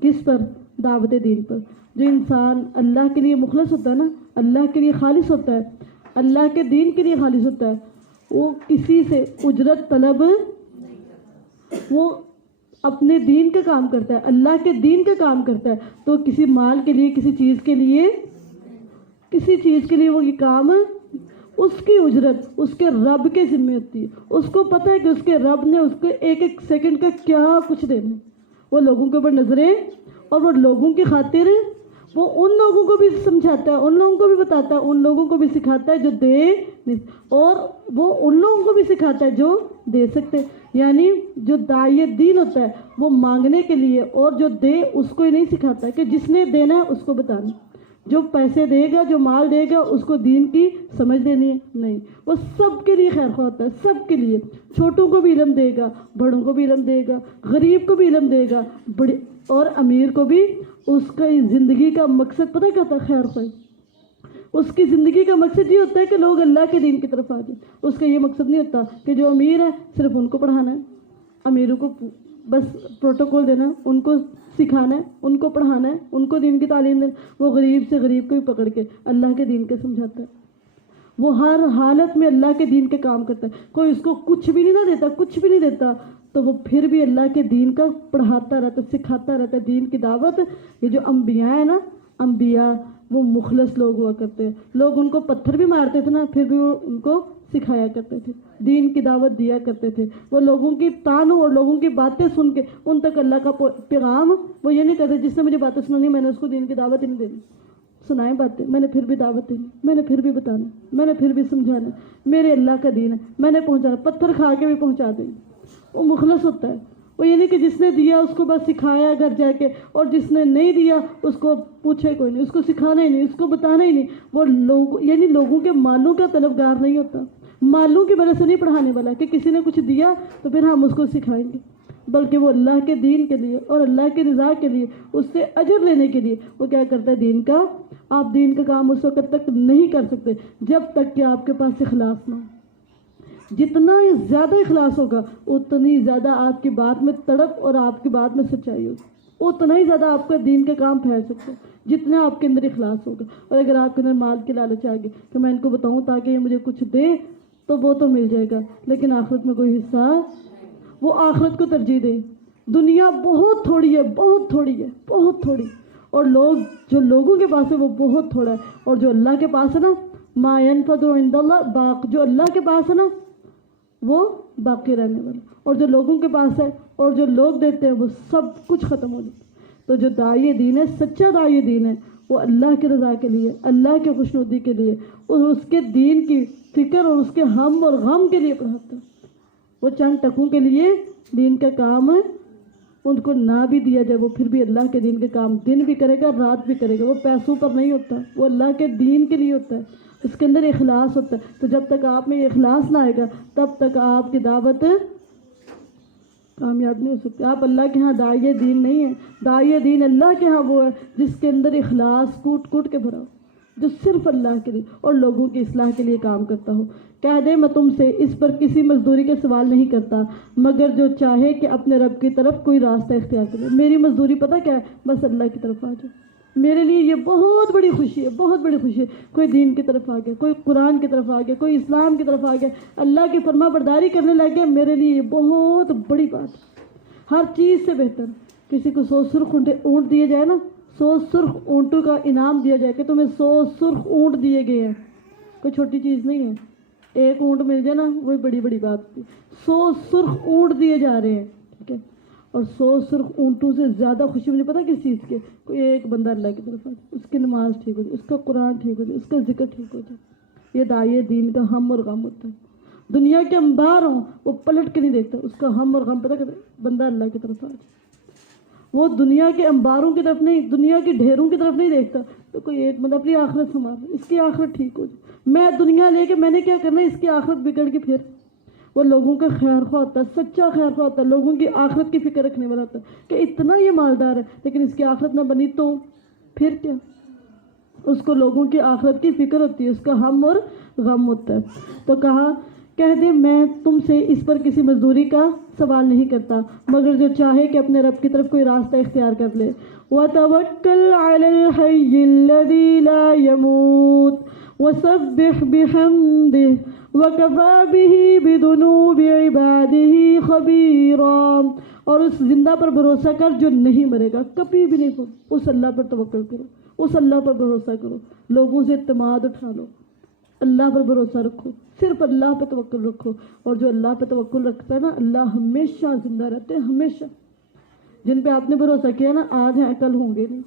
کس پر؟ دعوت دین پر۔ جو انسان اللہ کے لیے مخلص ہوتا ہے نا، اللہ کے لیے خالص ہوتا ہے، اللہ کے دین کے لیے خالص ہوتا ہے، وہ کسی سے اجرت طلب، وہ اپنے دین کا کام کرتا ہے، اللہ کے دین کا کام کرتا ہے، تو کسی مال کے لیے، کسی چیز کے لیے وہ یہ کام، اس کی اجرت اس کے رب کے ذمہ ہوتی ہے، اس کو پتہ ہے کہ اس کے رب نے اس کے ایک ایک سیکنڈ کا کیا کچھ دینا ہے، وہ لوگوں کے اوپر نظریں، اور وہ لوگوں کی خاطر وہ ان لوگوں کو بھی سمجھاتا ہے، ان لوگوں کو بھی بتاتا ہے، ان لوگوں کو بھی سکھاتا ہے جو دے، اور وہ ان لوگوں کو بھی سکھاتا ہے جو دے سکتے، یعنی جو داعی دین ہوتا ہے وہ مانگنے کے لیے، اور جو دے اس کو ہی نہیں سکھاتا کہ جس نے دینا ہے اس کو بتانا، جو پیسے دے گا، جو مال دے گا، اس کو دین کی سمجھ دینی ہے، نہیں، وہ سب کے لیے خیر خواہ ہوتا ہے، سب کے لیے، چھوٹوں کو بھی علم دے گا، بڑوں کو بھی علم دے گا، غریب کو بھی علم دے گا، بڑے اور امیر کو بھی۔ اس کا زندگی کا مقصد پتہ کیا ہوتا ہے؟ خیر خواہ۔ اس کی زندگی کا مقصد یہ ہوتا ہے کہ لوگ اللہ کے دین کی طرف آ جائیں، اس کا یہ مقصد نہیں ہوتا کہ جو امیر ہے صرف ان کو پڑھانا ہے، امیروں کو بس پروٹوکول دینا، ان کو سکھانا ہے، ان کو پڑھانا ہے، ان کو دین کی تعلیم دینا۔ وہ غریب سے غریب کو بھی پکڑ کے اللہ کے دین کے سمجھاتا ہے، وہ ہر حالت میں اللہ کے دین کے کام کرتا ہے، کوئی اس کو کچھ بھی نہیں دیتا، کچھ بھی نہیں دیتا، تو وہ پھر بھی اللہ کے دین کا پڑھاتا رہتا ہے، سکھاتا رہتا ہے، دین کی دعوت۔ یہ جو انبیاء ہیں نا، انبیاء وہ مخلص لوگ ہوا کرتے ہیں، لوگ ان کو پتھر بھی مارتے تھے نا، پھر بھی وہ ان کو سکھایا کرتے تھے، دین کی دعوت دیا کرتے تھے. وہ لوگوں کی تانوں اور لوگوں کی باتیں سن کے ان تک اللہ کا پیغام وہ یہ نہیں کہتے جس نے مجھے باتیں سنانی میں نے اس کو دین کی دعوت ہی نہیں دینی. سنائیں باتیں، میں نے پھر بھی دعوت دینی، میں نے پھر بھی بتانا، میں نے پھر بھی سمجھانا. میرے اللہ کا دین ہے، میں نے پہنچانا، پتھر کھا کے بھی پہنچا دیں. وہ مخلص ہوتا ہے. وہ یہ نہیں کہ جس نے دیا اس کو بس سکھایا گھر جا کے، اور جس نے نہیں دیا اس کو پوچھے کوئی نہیں، اس کو سکھانا ہی نہیں، اس کو بتانا ہی نہیں. وہ لوگ یعنی لوگوں کے مالوں کا طلبگار نہیں ہوتا، مالوں کی وجہ سے نہیں پڑھانے والا کہ کسی نے کچھ دیا تو پھر ہم اس کو سکھائیں گے، بلکہ وہ اللہ کے دین کے لیے اور اللہ کی رضا کے لیے، اس سے اجر لینے کے لیے وہ کیا کرتا ہے دین کا. آپ دین کا کام اس وقت تک نہیں کر سکتے جب تک کہ آپ کے پاس اخلاص نہ ہو. جتنا زیادہ اخلاص ہوگا اتنی زیادہ آپ کی بات میں تڑپ اور آپ کی بات میں سچائی ہوگی، اتنا ہی زیادہ آپ کا دین کا کام پھیل سکتا ہے جتنا آپ کے اندر اخلاص ہوگا. اور اگر آپ کے اندر مال کی لالچ آ گئی کہ میں ان کو بتاؤں تاکہ یہ مجھے کچھ دے تو وہ تو مل جائے گا لیکن آخرت میں کوئی حصہ، وہ آخرت کو ترجیح دیں. دنیا بہت تھوڑی ہے، بہت تھوڑی ہے، بہت تھوڑی. اور لوگ جو لوگوں کے پاس ہے وہ بہت تھوڑا ہے، اور جو اللہ کے پاس ہے نا ما ينفد عند اللہ جو اللہ کے پاس ہے نا وہ باقی رہنے والا. اور جو لوگوں کے پاس ہے اور جو لوگ دیتے ہیں وہ سب کچھ ختم ہو جاتا ہے. تو جو داعی دین ہے، سچا داعی دین ہے، وہ اللہ کی رضا کے لیے، اللہ کے خوشنودی کے لیے اور اس کے دین کی فکر اور اس کے ہم اور غم کے لیے پڑھاتا ہے. وہ چند ٹکوں کے لیے دین کا کام ان کو نہ بھی دیا جائے وہ پھر بھی اللہ کے دین کے کام دن بھی کرے گا رات بھی کرے گا. وہ پیسوں پر نہیں ہوتا، وہ اللہ کے دین کے لیے ہوتا ہے، اس کے اندر اخلاص ہوتا ہے. تو جب تک آپ میں یہ اخلاص نہ آئے گا تب تک آپ کی دعوت کامیاب نہیں ہو سکتی. آپ اللہ کے ہاں داعی دین نہیں ہے. داعی دین اللہ کے ہاں وہ ہے جس کے اندر اخلاص کوٹ کوٹ کے بھرا ہو، جو صرف اللہ کے لیے اور لوگوں کی اصلاح کے لیے کام کرتا ہو. کہہ دے میں تم سے اس پر کسی مزدوری کے سوال نہیں کرتا مگر جو چاہے کہ اپنے رب کی طرف کوئی راستہ اختیار کرے. میری مزدوری پتہ کیا ہے؟ بس اللہ کی طرف آ جاؤ. میرے لیے یہ بہت بڑی خوشی ہے، بہت بڑی خوشی ہے. کوئی دین کی طرف آ گیا، کوئی قرآن کی طرف آ گیا، کوئی اسلام کی طرف آ گیا، اللہ کی فرما برداری کرنے لگ گیا، میرے لیے یہ بہت بڑی بات ہے. ہر چیز سے بہتر کسی کو 100 سرخ اونٹ دیے جائے نا، 100 سرخ اونٹوں کا انعام دیا جائے کہ تمہیں 100 سرخ اونٹ دیے گئے ہیں، کوئی چھوٹی چیز نہیں ہے. ایک اونٹ مل جائے نا وہی بڑی بڑی بات ہوتی. 100 سرخ اونٹ دیے جا رہے ہیں، ٹھیک ہے. اور 100 سرخ اونٹوں سے زیادہ خوشی مجھے پتا کس چیز کی؟ کوئی ایک بندہ اللہ کی طرف آ جائے، اس کی نماز ٹھیک ہو جائے، اس کا قرآن ٹھیک ہو جائے، اس کا ذکر ٹھیک ہو جائے. یہ داعی دین کا ہم اور غم ہوتا ہے. دنیا کے انبار ہوں وہ پلٹ کے نہیں دیکھتا، اس کا ہم اور غم پتہ کہ بندہ اللہ کی طرف آ جائے. وہ دنیا کے انباروں کی طرف نہیں، دنیا کی ڈھیروں کی طرف نہیں دیکھتا. تو کوئی ایک بندہ اپنی آخرت سنبھال، اس کی آخرت ٹھیک ہو جائے. میں دنیا لے کے میں نے کیا کرنا ہے، اس کی آخرت بگڑ کے پھر وہ لوگوں کا خیر خواہ ہوتا ہے، سچا خیر خواہ ہوتا ہے، لوگوں کی آخرت کی فکر رکھنے والا ہوتا ہے کہ اتنا یہ مالدار ہے لیکن اس کی آخرت نہ بنی تو پھر کیا. اس کو لوگوں کی آخرت کی فکر ہوتی ہے، اس کا ہم اور غم ہوتا ہے. تو کہا کہہ دے میں تم سے اس پر کسی مزدوری کا سوال نہیں کرتا مگر جو چاہے کہ اپنے رب کی طرف کوئی راستہ اختیار کر لے. وَتَوَكَّلْ عَلَى الْحَيِّ الَّذِي لَا يَمُوتُ وَسَبِّحْ بِحَمْدِهِ وَكَفَى بِهِ بِذُنُوبِ عِبَادِهِ خَبِيرًا. اور اس زندہ پر بھروسہ کر جو نہیں مرے گا، کبھی بھی نہیں. اس اللہ پر توکل کرو، اس اللہ پر بھروسہ کرو، لوگوں سے اعتماد اٹھا لو، اللہ پر بھروسہ رکھو، صرف اللہ پہ توکل رکھو. اور جو اللہ پہ توکل رکھتا ہے نا اللہ ہمیشہ زندہ رہتے ہیں، ہمیشہ. جن پہ آپ نے بھروسہ کیا نا آج ہیں کل ہوں گے نہیں،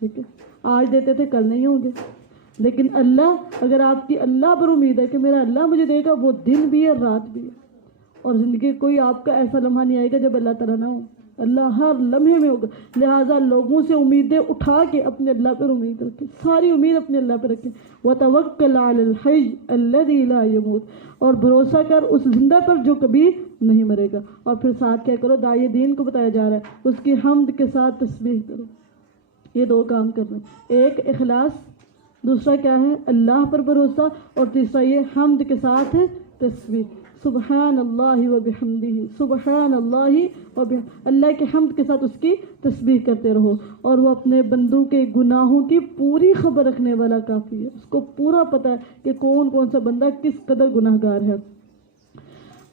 ٹھیک ہے. آج دیتے تھے کل نہیں ہوں گے. لیکن اللہ، اگر آپ کی اللہ پر امید ہے کہ میرا اللہ مجھے دے گا، وہ دن بھی ہے رات بھی ہے. اور زندگی کوئی آپ کا ایسا لمحہ نہیں آئے گا جب اللہ تعالیٰ نہ ہو. اللہ ہر لمحے میں ہوگا. لہٰذا لوگوں سے امیدیں اٹھا کے اپنے اللہ پر امید رکھیں، ساری امید اپنے اللہ پر رکھیں. وَتَوَكَّلْ عَلَى الْحَيِّ الَّذِي لَا يَمُوتُ. اور بھروسہ کر اس زندہ پر جو کبھی نہیں مرے گا. اور پھر ساتھ کیا کرو، داعی دین کو بتایا جا رہا ہے اس کی حمد کے ساتھ تسبیح کرو. یہ دو کام کرنا، ایک اخلاص، دوسرا کیا ہے اللہ پر بھروسہ، اور تیسرا یہ حمد کے ساتھ تسبیح. سبحان اللہ و بحمدہ، سبحان اللہ و اللہ کے حمد کے ساتھ اس کی تسبیح کرتے رہو. اور وہ اپنے بندوں کے گناہوں کی پوری خبر رکھنے والا کافی ہے. اس کو پورا پتہ ہے کہ کون کون سا بندہ کس قدر گناہ گار ہے.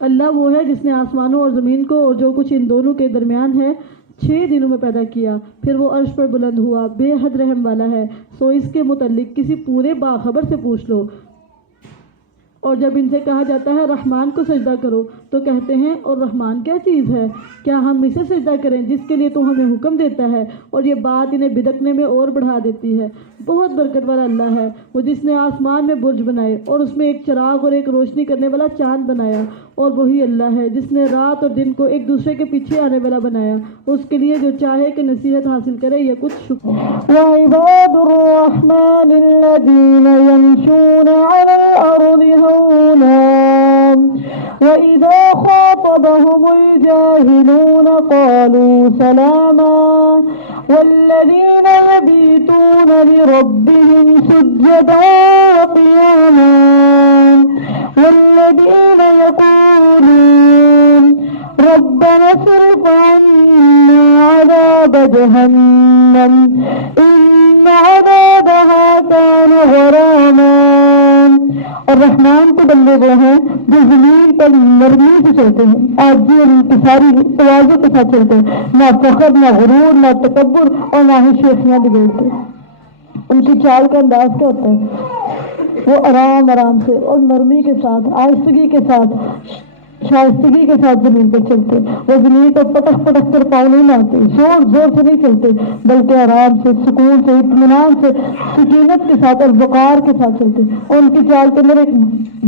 اللہ وہ ہے جس نے آسمانوں اور زمین کو اور جو کچھ ان دونوں کے درمیان ہے 6 دنوں میں پیدا کیا، پھر وہ عرش پر بلند ہوا، بے حد رحم والا ہے. سو اس کے متعلق کسی پورے باخبر سے پوچھ لو اور جب ان سے کہا جاتا ہے رحمان کو سجدہ کرو تو کہتے ہیں اور رحمان کیا چیز ہے، کیا ہم اسے سجدہ کریں جس کے لیے تو ہمیں حکم دیتا ہے، اور یہ بات انہیں بدکنے میں اور بڑھا دیتی ہے۔ بہت برکت والا اللہ ہے وہ جس نے آسمان میں برج بنائے اور اس میں ایک چراغ اور ایک روشنی کرنے والا چاند بنایا، اور وہی اللہ ہے جس نے رات اور دن کو ایک دوسرے کے پیچھے آنے والا بنایا، اس کے لیے جو چاہے کہ نصیحت حاصل کرے یا کچھ شکر۔ وعباد الرحمن الذين يمشون على الأرض هونا وإذا خاطبهم الجاهلون قالوا سلاما والذين يبيتون لربهم سجدا وقياما والذين يقولون ربنا اصرف عنا عذاب جهنم إن عذابها كان غراما۔ اور رحمان کے بندے وہ ہیں جو زمین پر نرمی سے چلتے ہیں، آجزی اور انکساری تواضع کے ساتھ چلتے ہیں، نہ فخر، نہ غرور، نہ تکبر اور نہ ہی شیخیاں بگڑتے۔ ان کی چال کا انداز کیا ہوتا ہے؟ وہ آرام آرام سے اور نرمی کے ساتھ، آہستگی کے ساتھ، شائستگی کے ساتھ زمین پر چلتے۔ وہ زمین پر پٹک پٹک کر پاؤں نہیں مارتے، زور زور سے نہیں چلتے، بلکہ آرام سے، سکون سے، اطمینان سے، سکینت کے ساتھ اور وقار کے ساتھ چلتے۔ اور ان کی چال کے اندر ایک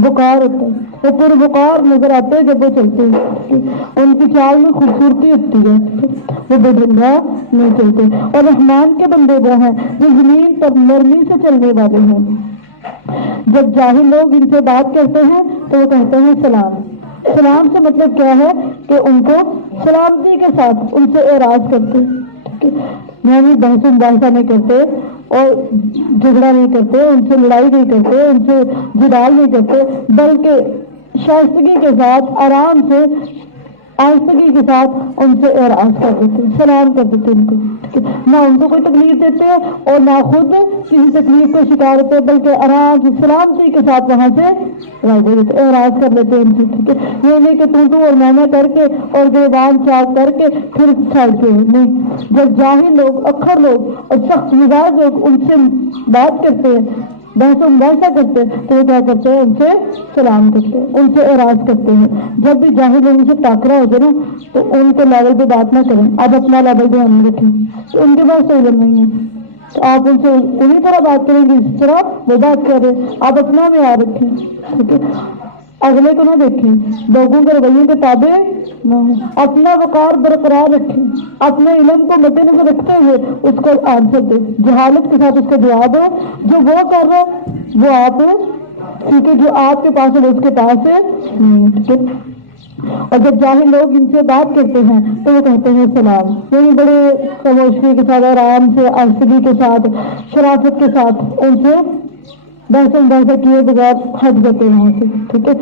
وقار ہوتا ہے، وہ پورے وقار نظر آتے ہیں جب وہ چلتے ہیں۔ ان کی چال میں خوبصورتی ہوتی ہے، وہ بدرنگا نہیں چلتے۔ اور رحمان کے بندے وہ ہیں جو زمین پر نرمی سے چلنے والے ہیں۔ جب جاہل لوگ ان سے بات کرتے ہیں تو وہ کہتے ہیں سلام۔ سلام سے مطلب کیا ہے کہ ان کو سلامتی کے ساتھ ان سے اعراض کرتے، یعنی بحث مباحثہ نہیں کرتے اور جھگڑا نہیں کرتے، ان سے لڑائی نہیں کرتے، ان سے جدال نہیں کرتے، بلکہ شائستگی کے ساتھ، آرام سے، آہستگی کے ساتھ ان سے اعراض کر دیتے، سلام کر دیتے ان کو۔ نہ ان کو کوئی تکلیف دیتے اور نہ خود کسی تکلیف کا شکار ہوتے، بلکہ آرام سے سلامتی کے ساتھ وہاں سے اعراض کر لیتے ان سے۔ ٹھیک ہے، یہ نہیں کہ تو اور میں کر کے اور دیوان چاک کر کے پھر چھاڑتے ہیں، نہیں۔ جب جاہل لوگ، اکھر لوگ اور سخت مزاج لوگ ان سے بات کرتے ہیں، بحث و مباحثہ کرتے ہیں، تو وہ کیا کرتے ہیں؟ ان سے سلام کرتے ہیں، ان سے اعراض کرتے ہیں۔ جب بھی جاہل لوگوں سے ٹاکرا ہو جائے نا تو ان کے لیول پہ بات نہ کریں، آپ اپنا لیول دھیان میں رکھیں، تو ان کے پاس کوئی علم نہیں ہے، تو آپ ان سے انہیں طرح بات کریں گے جس طرح وہ بات کر رہے، آپ اپنا میں آ رکھیں، ٹھیک ہے، اگلے کو نہ دیکھیں، لوگوں کے رویے کے تابع نہ ہوں، اپنا وقار برقرار رکھیں، اپنے علم کو مد نظر رکھتے ہوئے اس کو آنسر دیں، جہالت کے ساتھ اس کا جواب ہو، جو وہ کر رہا ہے وہ آپ، کیونکہ جو آپ کے پاس ہے وہ اس کے پاس ہے۔ اور جب جاہل لوگ ان سے بات کرتے ہیں تو وہ کہتے ہیں سلام، یعنی بڑے خاموشی کے ساتھ، آرام سے، آہستگی کے ساتھ، شرافت کے ساتھ ان سے بحث مباحثہ کیے بغیر ہٹ جاتے ہیں وہاں سے، ٹھیک ہے،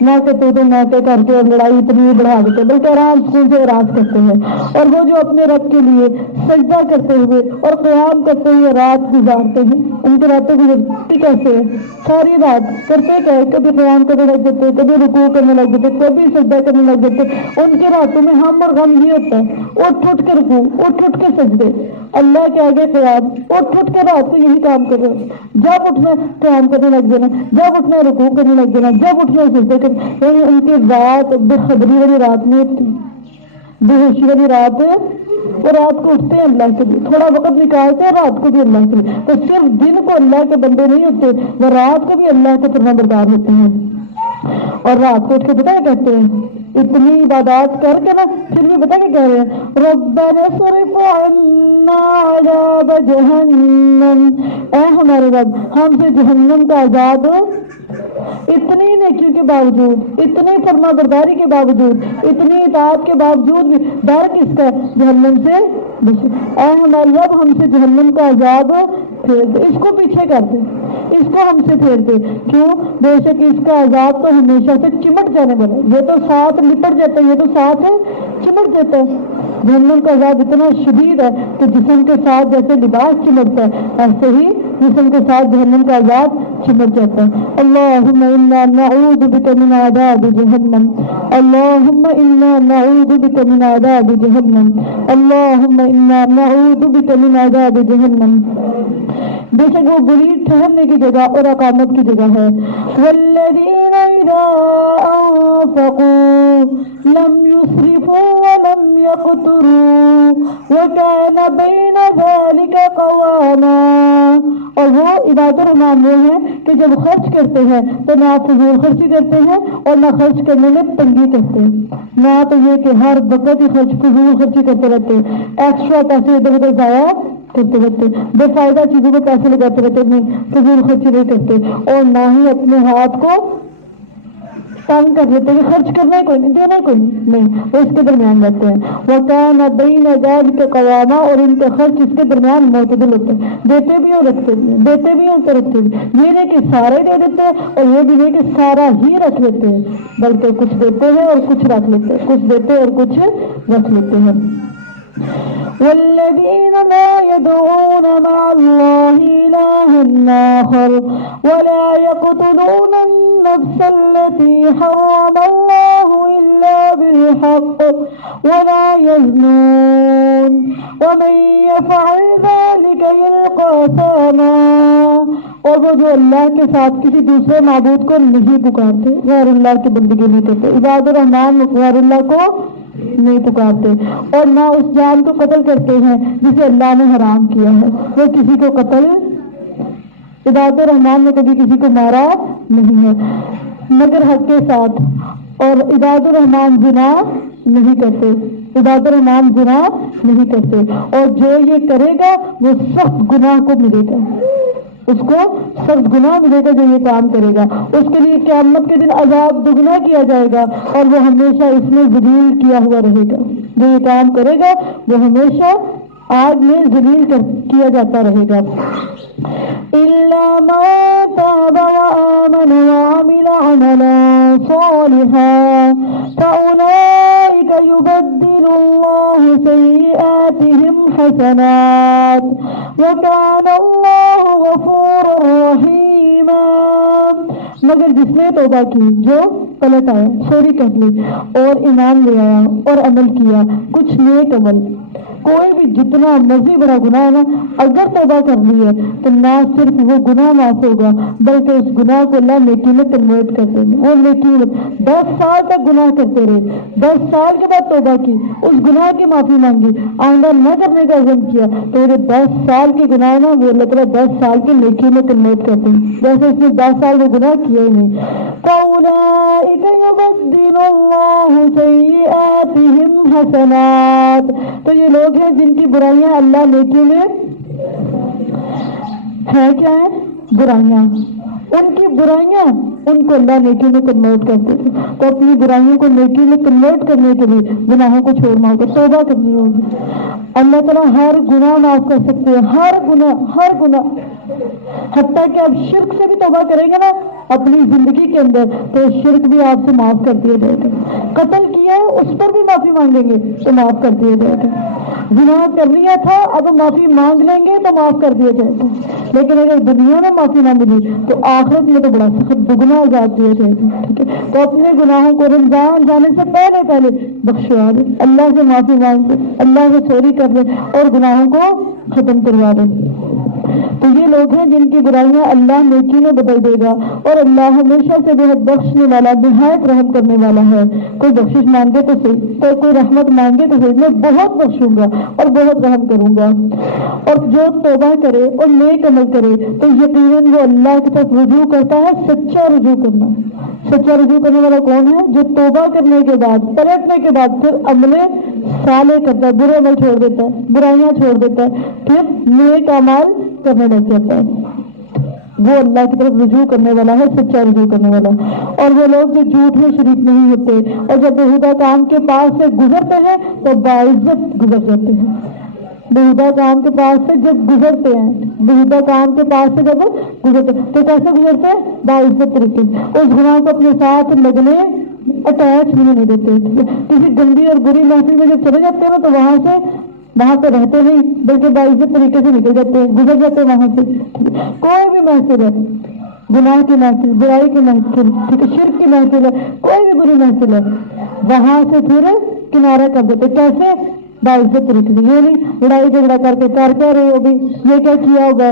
نہ کہتے تو نہ کر کے اور لڑائی اتنی بڑھا دیتے، بلکہ آرام سے اعراض کرتے ہیں۔ اور وہ جو اپنے رب کے لیے سجدہ کرتے ہوئے اور قیام کرتے ہوئے رات گزارتے ہیں، ان کی راتیں گزرتی کیسے ہیں؟ ساری رات کرتے کیا ہے؟ کبھی قیام کرنے لگ جاتے، کبھی رکوع کرنے لگ جاتے، کبھی سجدہ کرنے لگ جاتے۔ ان کی راتوں میں ہم اور غم یہ ہوتا ہے، اٹھ کے رکوع، اٹھ کے سجدے، اللہ کے آگے قیام، اٹھ کے رات کو یہی کام کر رہے ہیں۔ جب اٹھنا قیام کرنے لگ جانا، جب اٹھنا رکوع کرنے لگ جانا، جب اٹھنا سجدے کرنے، یعنی ان کی رات بے خبری والی رات نہیں ہوتی، بے ہوشی والی رات ہے۔ وہ رات کو اٹھتے ہیں اللہ کے لیے، تھوڑا وقت نکالتے ہیں رات کو بھی اللہ کے لیے، تو صرف دن کو اللہ کے بندے نہیں ہوتے، وہ رات کو بھی اللہ کے فرما بردار ہوتے ہیں۔ اور رات کو اٹھ کے پتہ کیا کہتے ہیں؟ اتنی عبادات کر کے نا پھر بھی پتہ کیا کہہ رہے ہیں؟ ربنا اصرف عنا عذاب جہنم، اے ہمارے رب ہم سے جہنم کا عذاب، اتنی نیکیوں کے باوجود، اتنی فرما برداری کے باوجود، اتنی اطاعت کے باوجود بھی ڈر کس کا؟ جہنم سے۔ اے ہمارے رب ہم سے جہنم کا عذاب پھیر دے، اس کو پیچھے کر دے، اس کو ہم سے پھیر دے۔ کیوں؟ بے شک اس کا عذاب تو ہمیشہ سے چمٹ جانے والا، یہ تو ساتھ لپٹ جاتا ہے، یہ تو ساتھ چمٹ جاتا ہے۔ جہنم کا عذاب اتنا شدید ہے کہ جسم کے ساتھ جیسے لباس چمٹتا ہے ایسے ہی جسم کے ساتھ جہنم کا عذاب چمٹ جاتا ہے۔ اللہم انا نعوذ بک من عذاب جہنم، اللہم انا نعوذ بک من عذاب جہنم، اللہم انا نعوذ بک من عذاب جہنم۔ بے شک وہ بری ٹھہرنے کی جگہ اور اقامت کی جگہ ہے۔ والذین إذا أنفقوا لم يسرفوا ولم يقتروا وكان بين ذلك قواما. اور وہ عباد الرحمن وہ ہیں کہ جب خرچ کرتے ہیں تو نہ فضول خرچی کرتے ہیں اور نہ خرچ کرنے میں تنگی کرتے ہیں. نہ تو یہ کہ ہر وقت ہی فضول خرچی کرتے رہتے ہیں, ایکسٹرا پیسے ادھر ادھر ضائع کرتے رہتے, بے فائدہ چیزوں کو پیسے لگاتے رہتے, نہیں فضول خرچی نہیں کرتے, اور نہ ہی اپنے ہاتھ کو تنگ کر لیتے کہ خرچ کرنا کوئی نہیں, دینا کوئی نہیں, وہ اس کے درمیان رہتے ہیں. وَكَانَ بَيْنَ ذَلِكَ قَوَامًا, اور ان کے خرچ اس کے درمیان معتدل ہوتے ہیں, دیتے بھی اور رکھتے بھی, دیتے بھی اور رکھتے بھی. یہ نہیں کہ سارے دے دیتے ہیں اور یہ بھی نہیں کہ سارا ہی رکھ لیتے ہیں, بلکہ کچھ دیتے ہیں اور کچھ رکھ لیتے ہیں, کچھ دیتے اور کچھ رکھ لیتے ہیں. والذين لا يدعون مع الله إلها آخر ولا يقتلون النفس التي حرم الله إلا بالحق ولا يزنون ومن يفعل ذلك يلقى أثاما. اور وہ جو اللہ کے ساتھ کسی دوسرے معبود کو نہیں پکارتے, غیر اللہ کی بندگی نہیں کرتے, عباد الرحمن غیر اللہ کو نہیں پکارتے, اور نہ اس جان کو قتل کرتے ہیں جسے اللہ نے حرام کیا ہے. وہ کسی کو قتل, عباد الرحمن نے کبھی کسی کو مارا نہیں ہے مگر حق کے ساتھ, اور عباد الرحمن زنا نہیں کرتے, عباد الرحمن زنا نہیں کرتے, اور جو یہ کرے گا وہ سخت گناہ کو ملے گا, اس کو سخت گناہ ملے گا جو یہ کام کرے گا. اس کے لیے قیامت کے دن عذاب دگنا کیا جائے گا اور وہ ہمیشہ اس میں ذلیل کیا ہوا رہے گا. جو یہ کام کرے گا وہ ہمیشہ آگ میں ذلیل کیا جاتا رہے گا. إِلَّا مَن تَابَ وَآمَنَ وَعَمِلَ عَمَلًا صَالِحًا فَأُولَئِكَ يُبَدِّلُ اللَّهُ سَيِّئَاتِهِمْ حَسَنَاتٍ وَكَانَ اللَّهُ غَفُورًا رَحِيمًا. مگر جس نے توبہ کی, جو پلٹ آیا, سوری کہہ لی اور ایمان لے آیا اور عمل کیا کچھ نیک عمل, کوئی بھی جتنا مرضی بڑا گناہ ہے نا, اگر توبہ کر لی ہے تو نہ صرف وہ گناہ معاف ہوگا بلکہ اس گناہ کو اللہ نیکی میں کنورٹ کر دیں گے. اور نیکی میں 10 سال تک گناہ کرتے رہے, 10 سال کے بعد توبہ کی, اس گناہ کی معافی مانگی, آئندہ نہ کرنے کا عزم کیا, تو یہ 10 سال کے گناہ نا وہ اللہ تعالیٰ 10 سال کی نیکی میں کنورٹ کر دیں, جیسے اس نے 10 سال میں گناہ کیا ہی نہیں. فَأُولَئِكَ يُبَدِّلُ اللَّهُ سَيِّئَاتِهِمْ حَسَنَاتٍ. تو یہ لوگ ہیں جن کی برائیاں اللہ نیکی میں ہے, کیا ہے برائیاں, ان کی برائیاں ان کو اللہ نیکی میں کنورٹ کرتے تھے. تو اپنی برائیوں کو نیکی میں کنورٹ کرنے کے لیے گناہوں کو چھوڑنا ہوگا, توبہ کرنی ہوگی. اللہ تعالیٰ ہر گناہ معاف کر سکتے ہیں, ہر گناہ, حتیٰ کہ آپ شرک سے بھی توبہ کریں گے نا اپنی زندگی کے اندر تو شرک بھی آپ سے معاف کر دیا جائے گا. قتل کیا ہے اس پر بھی معافی مانگیں گے تو معاف کر دیا جائے گا. گناہ کر لیا تھا اب معافی مانگ لیں گے تو معاف کر دیا جائے گا. لیکن اگر دنیا میں معافی نہ ملی تو آخرت میں تو بڑا سخت دگنا عذاب دیا جائے گا. ٹھیک ہے, تو اپنے گناہوں کو رمضان جانے سے پہلے بخشوا دیں, اللہ سے معافی مانگ دیں, اللہ سے چوری کر دیں اور گناہوں کو ختم کروا دیں. تو یہ لوگ ہیں جن کی برائیاں اللہ نیکی میں بدل دے گا, اور اللہ ہمیشہ سے بہت بخشنے والا, نہایت رحم کرنے والا ہے. کوئی بخشش مانگے تو صحیح, کوئی رحمت مانگے تو صحیح, میں بہت بخشوں گا اور بہت رحم کروں گا. اور جو توبہ کرے اور نیک عمل کرے تو یقیناً وہ اللہ کی طرف رجوع کرتا ہے. سچا رجوع کرنا, سچا رجوع کرنے والا کون ہے؟ جو توبہ کرنے کے بعد, پلٹنے کے بعد پھر عمل صالح کرتا ہے, برے عمل چھوڑ دیتا ہے, برائیاں چھوڑ دیتا ہے, پھر نیک اعمال کرنے لگ جاتا ہے. وہ اللہ کی طرف رجوع کرنے والا ہے, سچا رجوع کرنے والا. اور وہ لوگ جو جھوٹ میں شریک نہیں ہوتے اور جب بےہودہ کام کے پاس سے گزرتے ہیں تو باعزت گزر جاتے ہیں. بےہودہ کام کے پاس سے جب گزرتے ہیں, بےہودہ کام کے پاس سے جب گزرتے تو کیسے گزرتے ہیں؟ باعزت طریقے سے. اس گناہ کو اپنے ساتھ لگنے اٹیچ نہیں ہونے دیتے. کسی گندی اور بری محفل میں جب چلے جاتے ہیں تو وہاں پہ رہتے نہیں بلکہ باعزت طریقے سے نکل جاتے ہیں, گزر جاتے ہیں وہاں سے. کوئی بھی محفل ہے, گناہ کی محفل, برائی کی محفل, ٹھیک ہے, شرک کی محفل ہے, کوئی بھی بری محفل ہے, وہاں سے پھر کنارہ کر دیتے. کیسے؟ باعزت طریقے سے. یہ نہیں لڑائی جھگڑا کر کے کر کیا رہے ہو بھی, یہ کیا کیا ہوگا,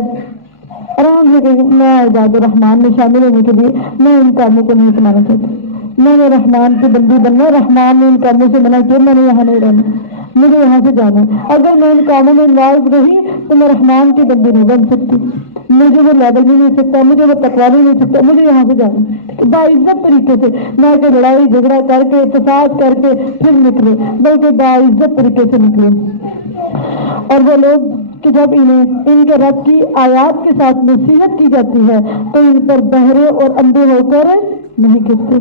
آرام سے کہ میں عباد الرحمان میں شامل ہونے کے لیے میں ان کاموں کو نہیں اپنانا چاہتی، میں نے رحمان کی بندی بننا، رحمان نے ان کاموں سے منع کیا، میں نے یہاں نہیں رہنا، مجھے یہاں سے جانا ہے۔ اگر میں ان کاموں میں انوالو رہی تو میں رحمان کی بندی نہیں بن سکتی، مجھے وہ لیول نہیں مل سکتا، مجھے وہ تقوی نہیں مل سکتا، مجھے یہاں سے جانا ہے باعزت طریقے سے، نہ کہ لڑائی جھگڑا کر کے اتفاق کر کے پھر نکلے، بلکہ باعزت طریقے سے نکلے۔ اور وہ لوگ کہ جب انہیں ان کے رب کی آیات کے ساتھ نصیحت کی جاتی ہے تو ان پر بہرے اور اندھے ہو کر نہیں گرتے،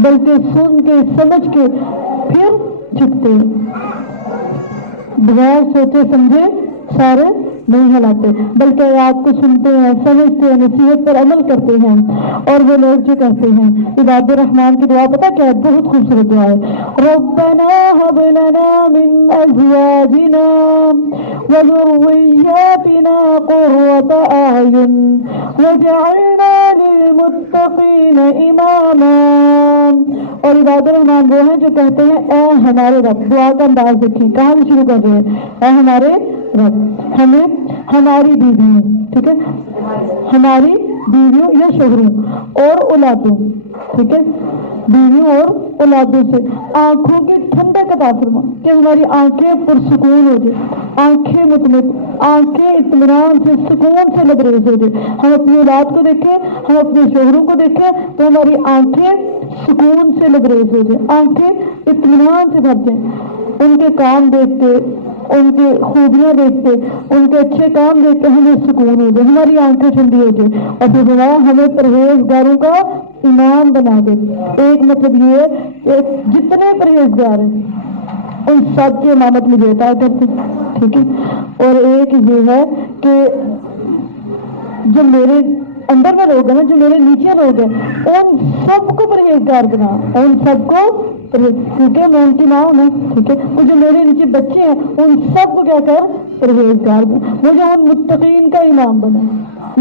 بلکہ سن کے سمجھ کے پھر جھکتے ہیں، بغیر سوچے سمجھے سارے نہیں ہلاتے، بلکہ آیات کو سنتے ہیں، سمجھتے ہیں، نصیحت پر عمل کرتے ہیں۔ اور وہ لوگ جو کہتے ہیں عباد الرحمان کی دعا پتہ کیا ہے؟ بہت خوبصورت دعا ہے، ربنا هب لنا من ازواجنا وذرياتنا قرة اعین واجعلنا للمتقین اماما۔ اور عباد الرحمان وہ ہیں جو کہتے ہیں اے ہمارے رب، دعا کا انداز دیکھیں کہاں سے شروع کر رہے ہیں، اے ہمارے رب ہمیں ہماری بیویوں، ٹھیک ہے، ہماری بیویوں یا شوہروں اور اولادوں، ٹھیک ہے، بیویوں اور اولادوں سے آنکھوں کی ٹھنڈک عطا فرما کہ ہماری آنکھیں پرسکون ہو جائے، آنکھیں مطمئن، آنکھیں اطمینان سے سکون سے لبریز ہو جائے۔ ہم اپنی اولاد کو دیکھیں، ہم اپنے شوہروں کو دیکھیں تو ہماری آنکھیں سکون سے لبریز ہو جائے، آنکھیں اطمینان سے بھر جائیں، ان کے کام دیکھ کے، ان کی خوبیاں دیکھتے، ان کے اچھے کام دیکھ کے ہمیں سکون ہو جائے، ہماری آنکھیں ٹھنڈی ہو جائے، اور پھر ہمارا ہمیں پرہیزگاروں کا امام بنا دے۔ ایک مطلب یہ ہے کہ جتنے پرہیزگار ہیں ان سب کی امامت مجھے عطا کرتے، ٹھیک ہے۔ اور ایک یہ ہے کہ جو میرے اندر میں لوگ ہیں نا، جو میرے نیچے لوگ ہیں، ان سب کو پرہیزگار بنا، ان سب کو کیونکہ میں ان کی ماں ہوں نا، ٹھیک ہے، تو جو میرے نیچے بچے ہیں ان سب کو کیا کر پرہیزگار بنا، مجھے ان متقین کا امام بنا،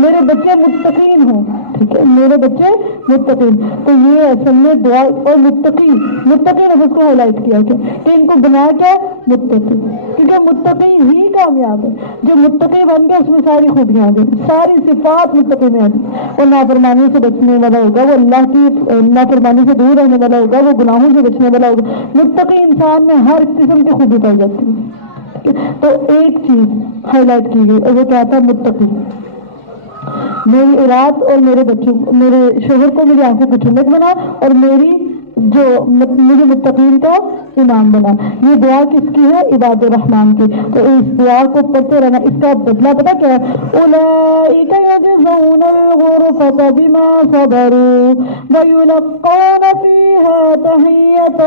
میرے بچے متقین ہوں، ٹھیک ہے، میرے بچے متقین۔ تو یہ اصل میں دعا اور متقین نے اس کو ہائی لائٹ کیا کہ ان کو بنا کیا متقی، کیونکہ متقی ہی کامیاب ہے، جو متقی بن گیا اس میں ساری خوبیاں آ گئی، ساری صفات متقی میں آ گئی۔ اور نافرمانی سے بچنے والا ہوگا، وہ اللہ کی نافرمانی سے دور رہنے والا ہوگا، وہ گناہوں سے بچنے والا ہوگا۔ متقی انسان میں ہر قسم کی خوبی پائی جاتی ہے۔ تو ایک چیز ہائی لائٹ کی گئی اور وہ کیا تھا؟ متقی۔ میری اولاد اور میرے بچوں، میرے شوہر کو میری آنکھوں کی ٹھنڈک بنا اور میری جو مجھے متقین کا امام بنا۔ یہ دعا کس کی ہے؟ عباد الرحمان کی۔ تو اس دعا کو پڑھتے رہنا، اس کا بدلہ پتہ کیا ہے؟ اولئک یجزون الغرفۃ بما صبروا ویلقون فیہا تحیۃ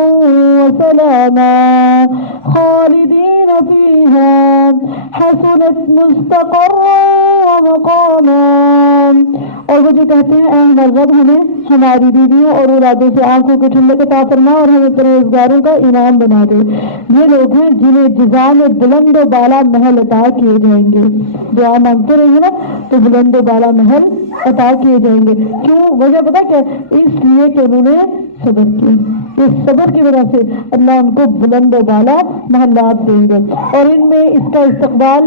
وسلاما خالدین فیہا حسنت مستقرا ومقاما۔ اور وہ جو کہتے ہیں اے ہمارے رب ہمیں ہماری بیویوں اور اولادوں سے آنکھوں کی ٹھنڈک عطا فرما اور ہمیں پرہیزگاروں کا انعام بنا دے۔ یہ لوگ ہیں جنہیں جزا میں بلند و بالا محل عطا کیے جائیں گے۔ دعا مانگتے رہیں گے نا تو بلند و بالا محل عطا کیے جائیں گے۔ کیوں؟ وجہ پتہ کیا؟ اس لیے کہ انہوں نے صبر کیا، اس صبر کی وجہ سے اللہ ان کو بلند و بالا محلات دیں گے، اور ان میں اس کا استقبال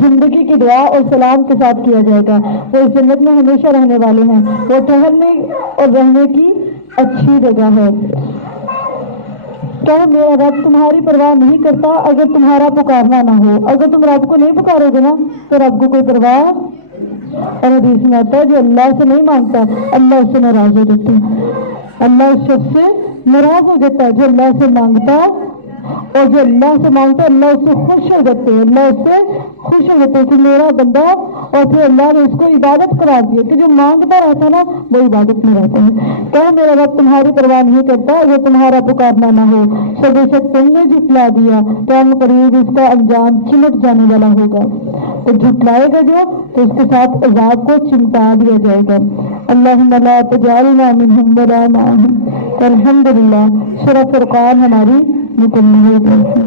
زندگی کی دعا اور سلام کے ساتھ کیا جائے گا۔ وہ اس جنت میں ہمیشہ رہنے والے ہیں، وہ ٹہلنے اور رہنے کی اچھی جگہ ہے۔ کیا میرا رب تمہاری پرواہ نہیں کرتا اگر تمہارا پکارنا نہ ہو؟ اگر تم رب کو نہیں پکارو گے نا تو رب کو کوئی پرواہ، اور حدیث میں آتا ہے جو اللہ سے نہیں مانگتا اللہ اس سے ناراض ہو جاتا ہے، اللہ اس شخص سے ناراض ہو جاتا ہے جو اللہ سے مانگتا، اور جو اللہ سے مانگتا ہے اللہ اس سے خوش ہو جاتے ہیں، اللہ اس سے خوش ہو جاتے ہیں کہ میرا بندہ، اور پھر اللہ نے اس کو عبادت قرار دیا کہ جو مانگتا رہتا نا وہ عبادت میں رہتا ہے۔ کہ میرا رب تمہاری پرواہ نہیں کرتا اگر تمہارا پکارنا نہ ہو، سب بے شک تم نے جھٹلا دیا تو ہم قریب اس کا انجام چمٹ جانے والا ہوگا۔ تو جھٹلائے گا جو تو اس کے ساتھ عذاب کو چمٹا دیا جائے گا۔ اللہم لا تجعلنا منہم ولا معہم۔ الحمدللہ سورۃ فرقان ہماری مکمل ہو گئی۔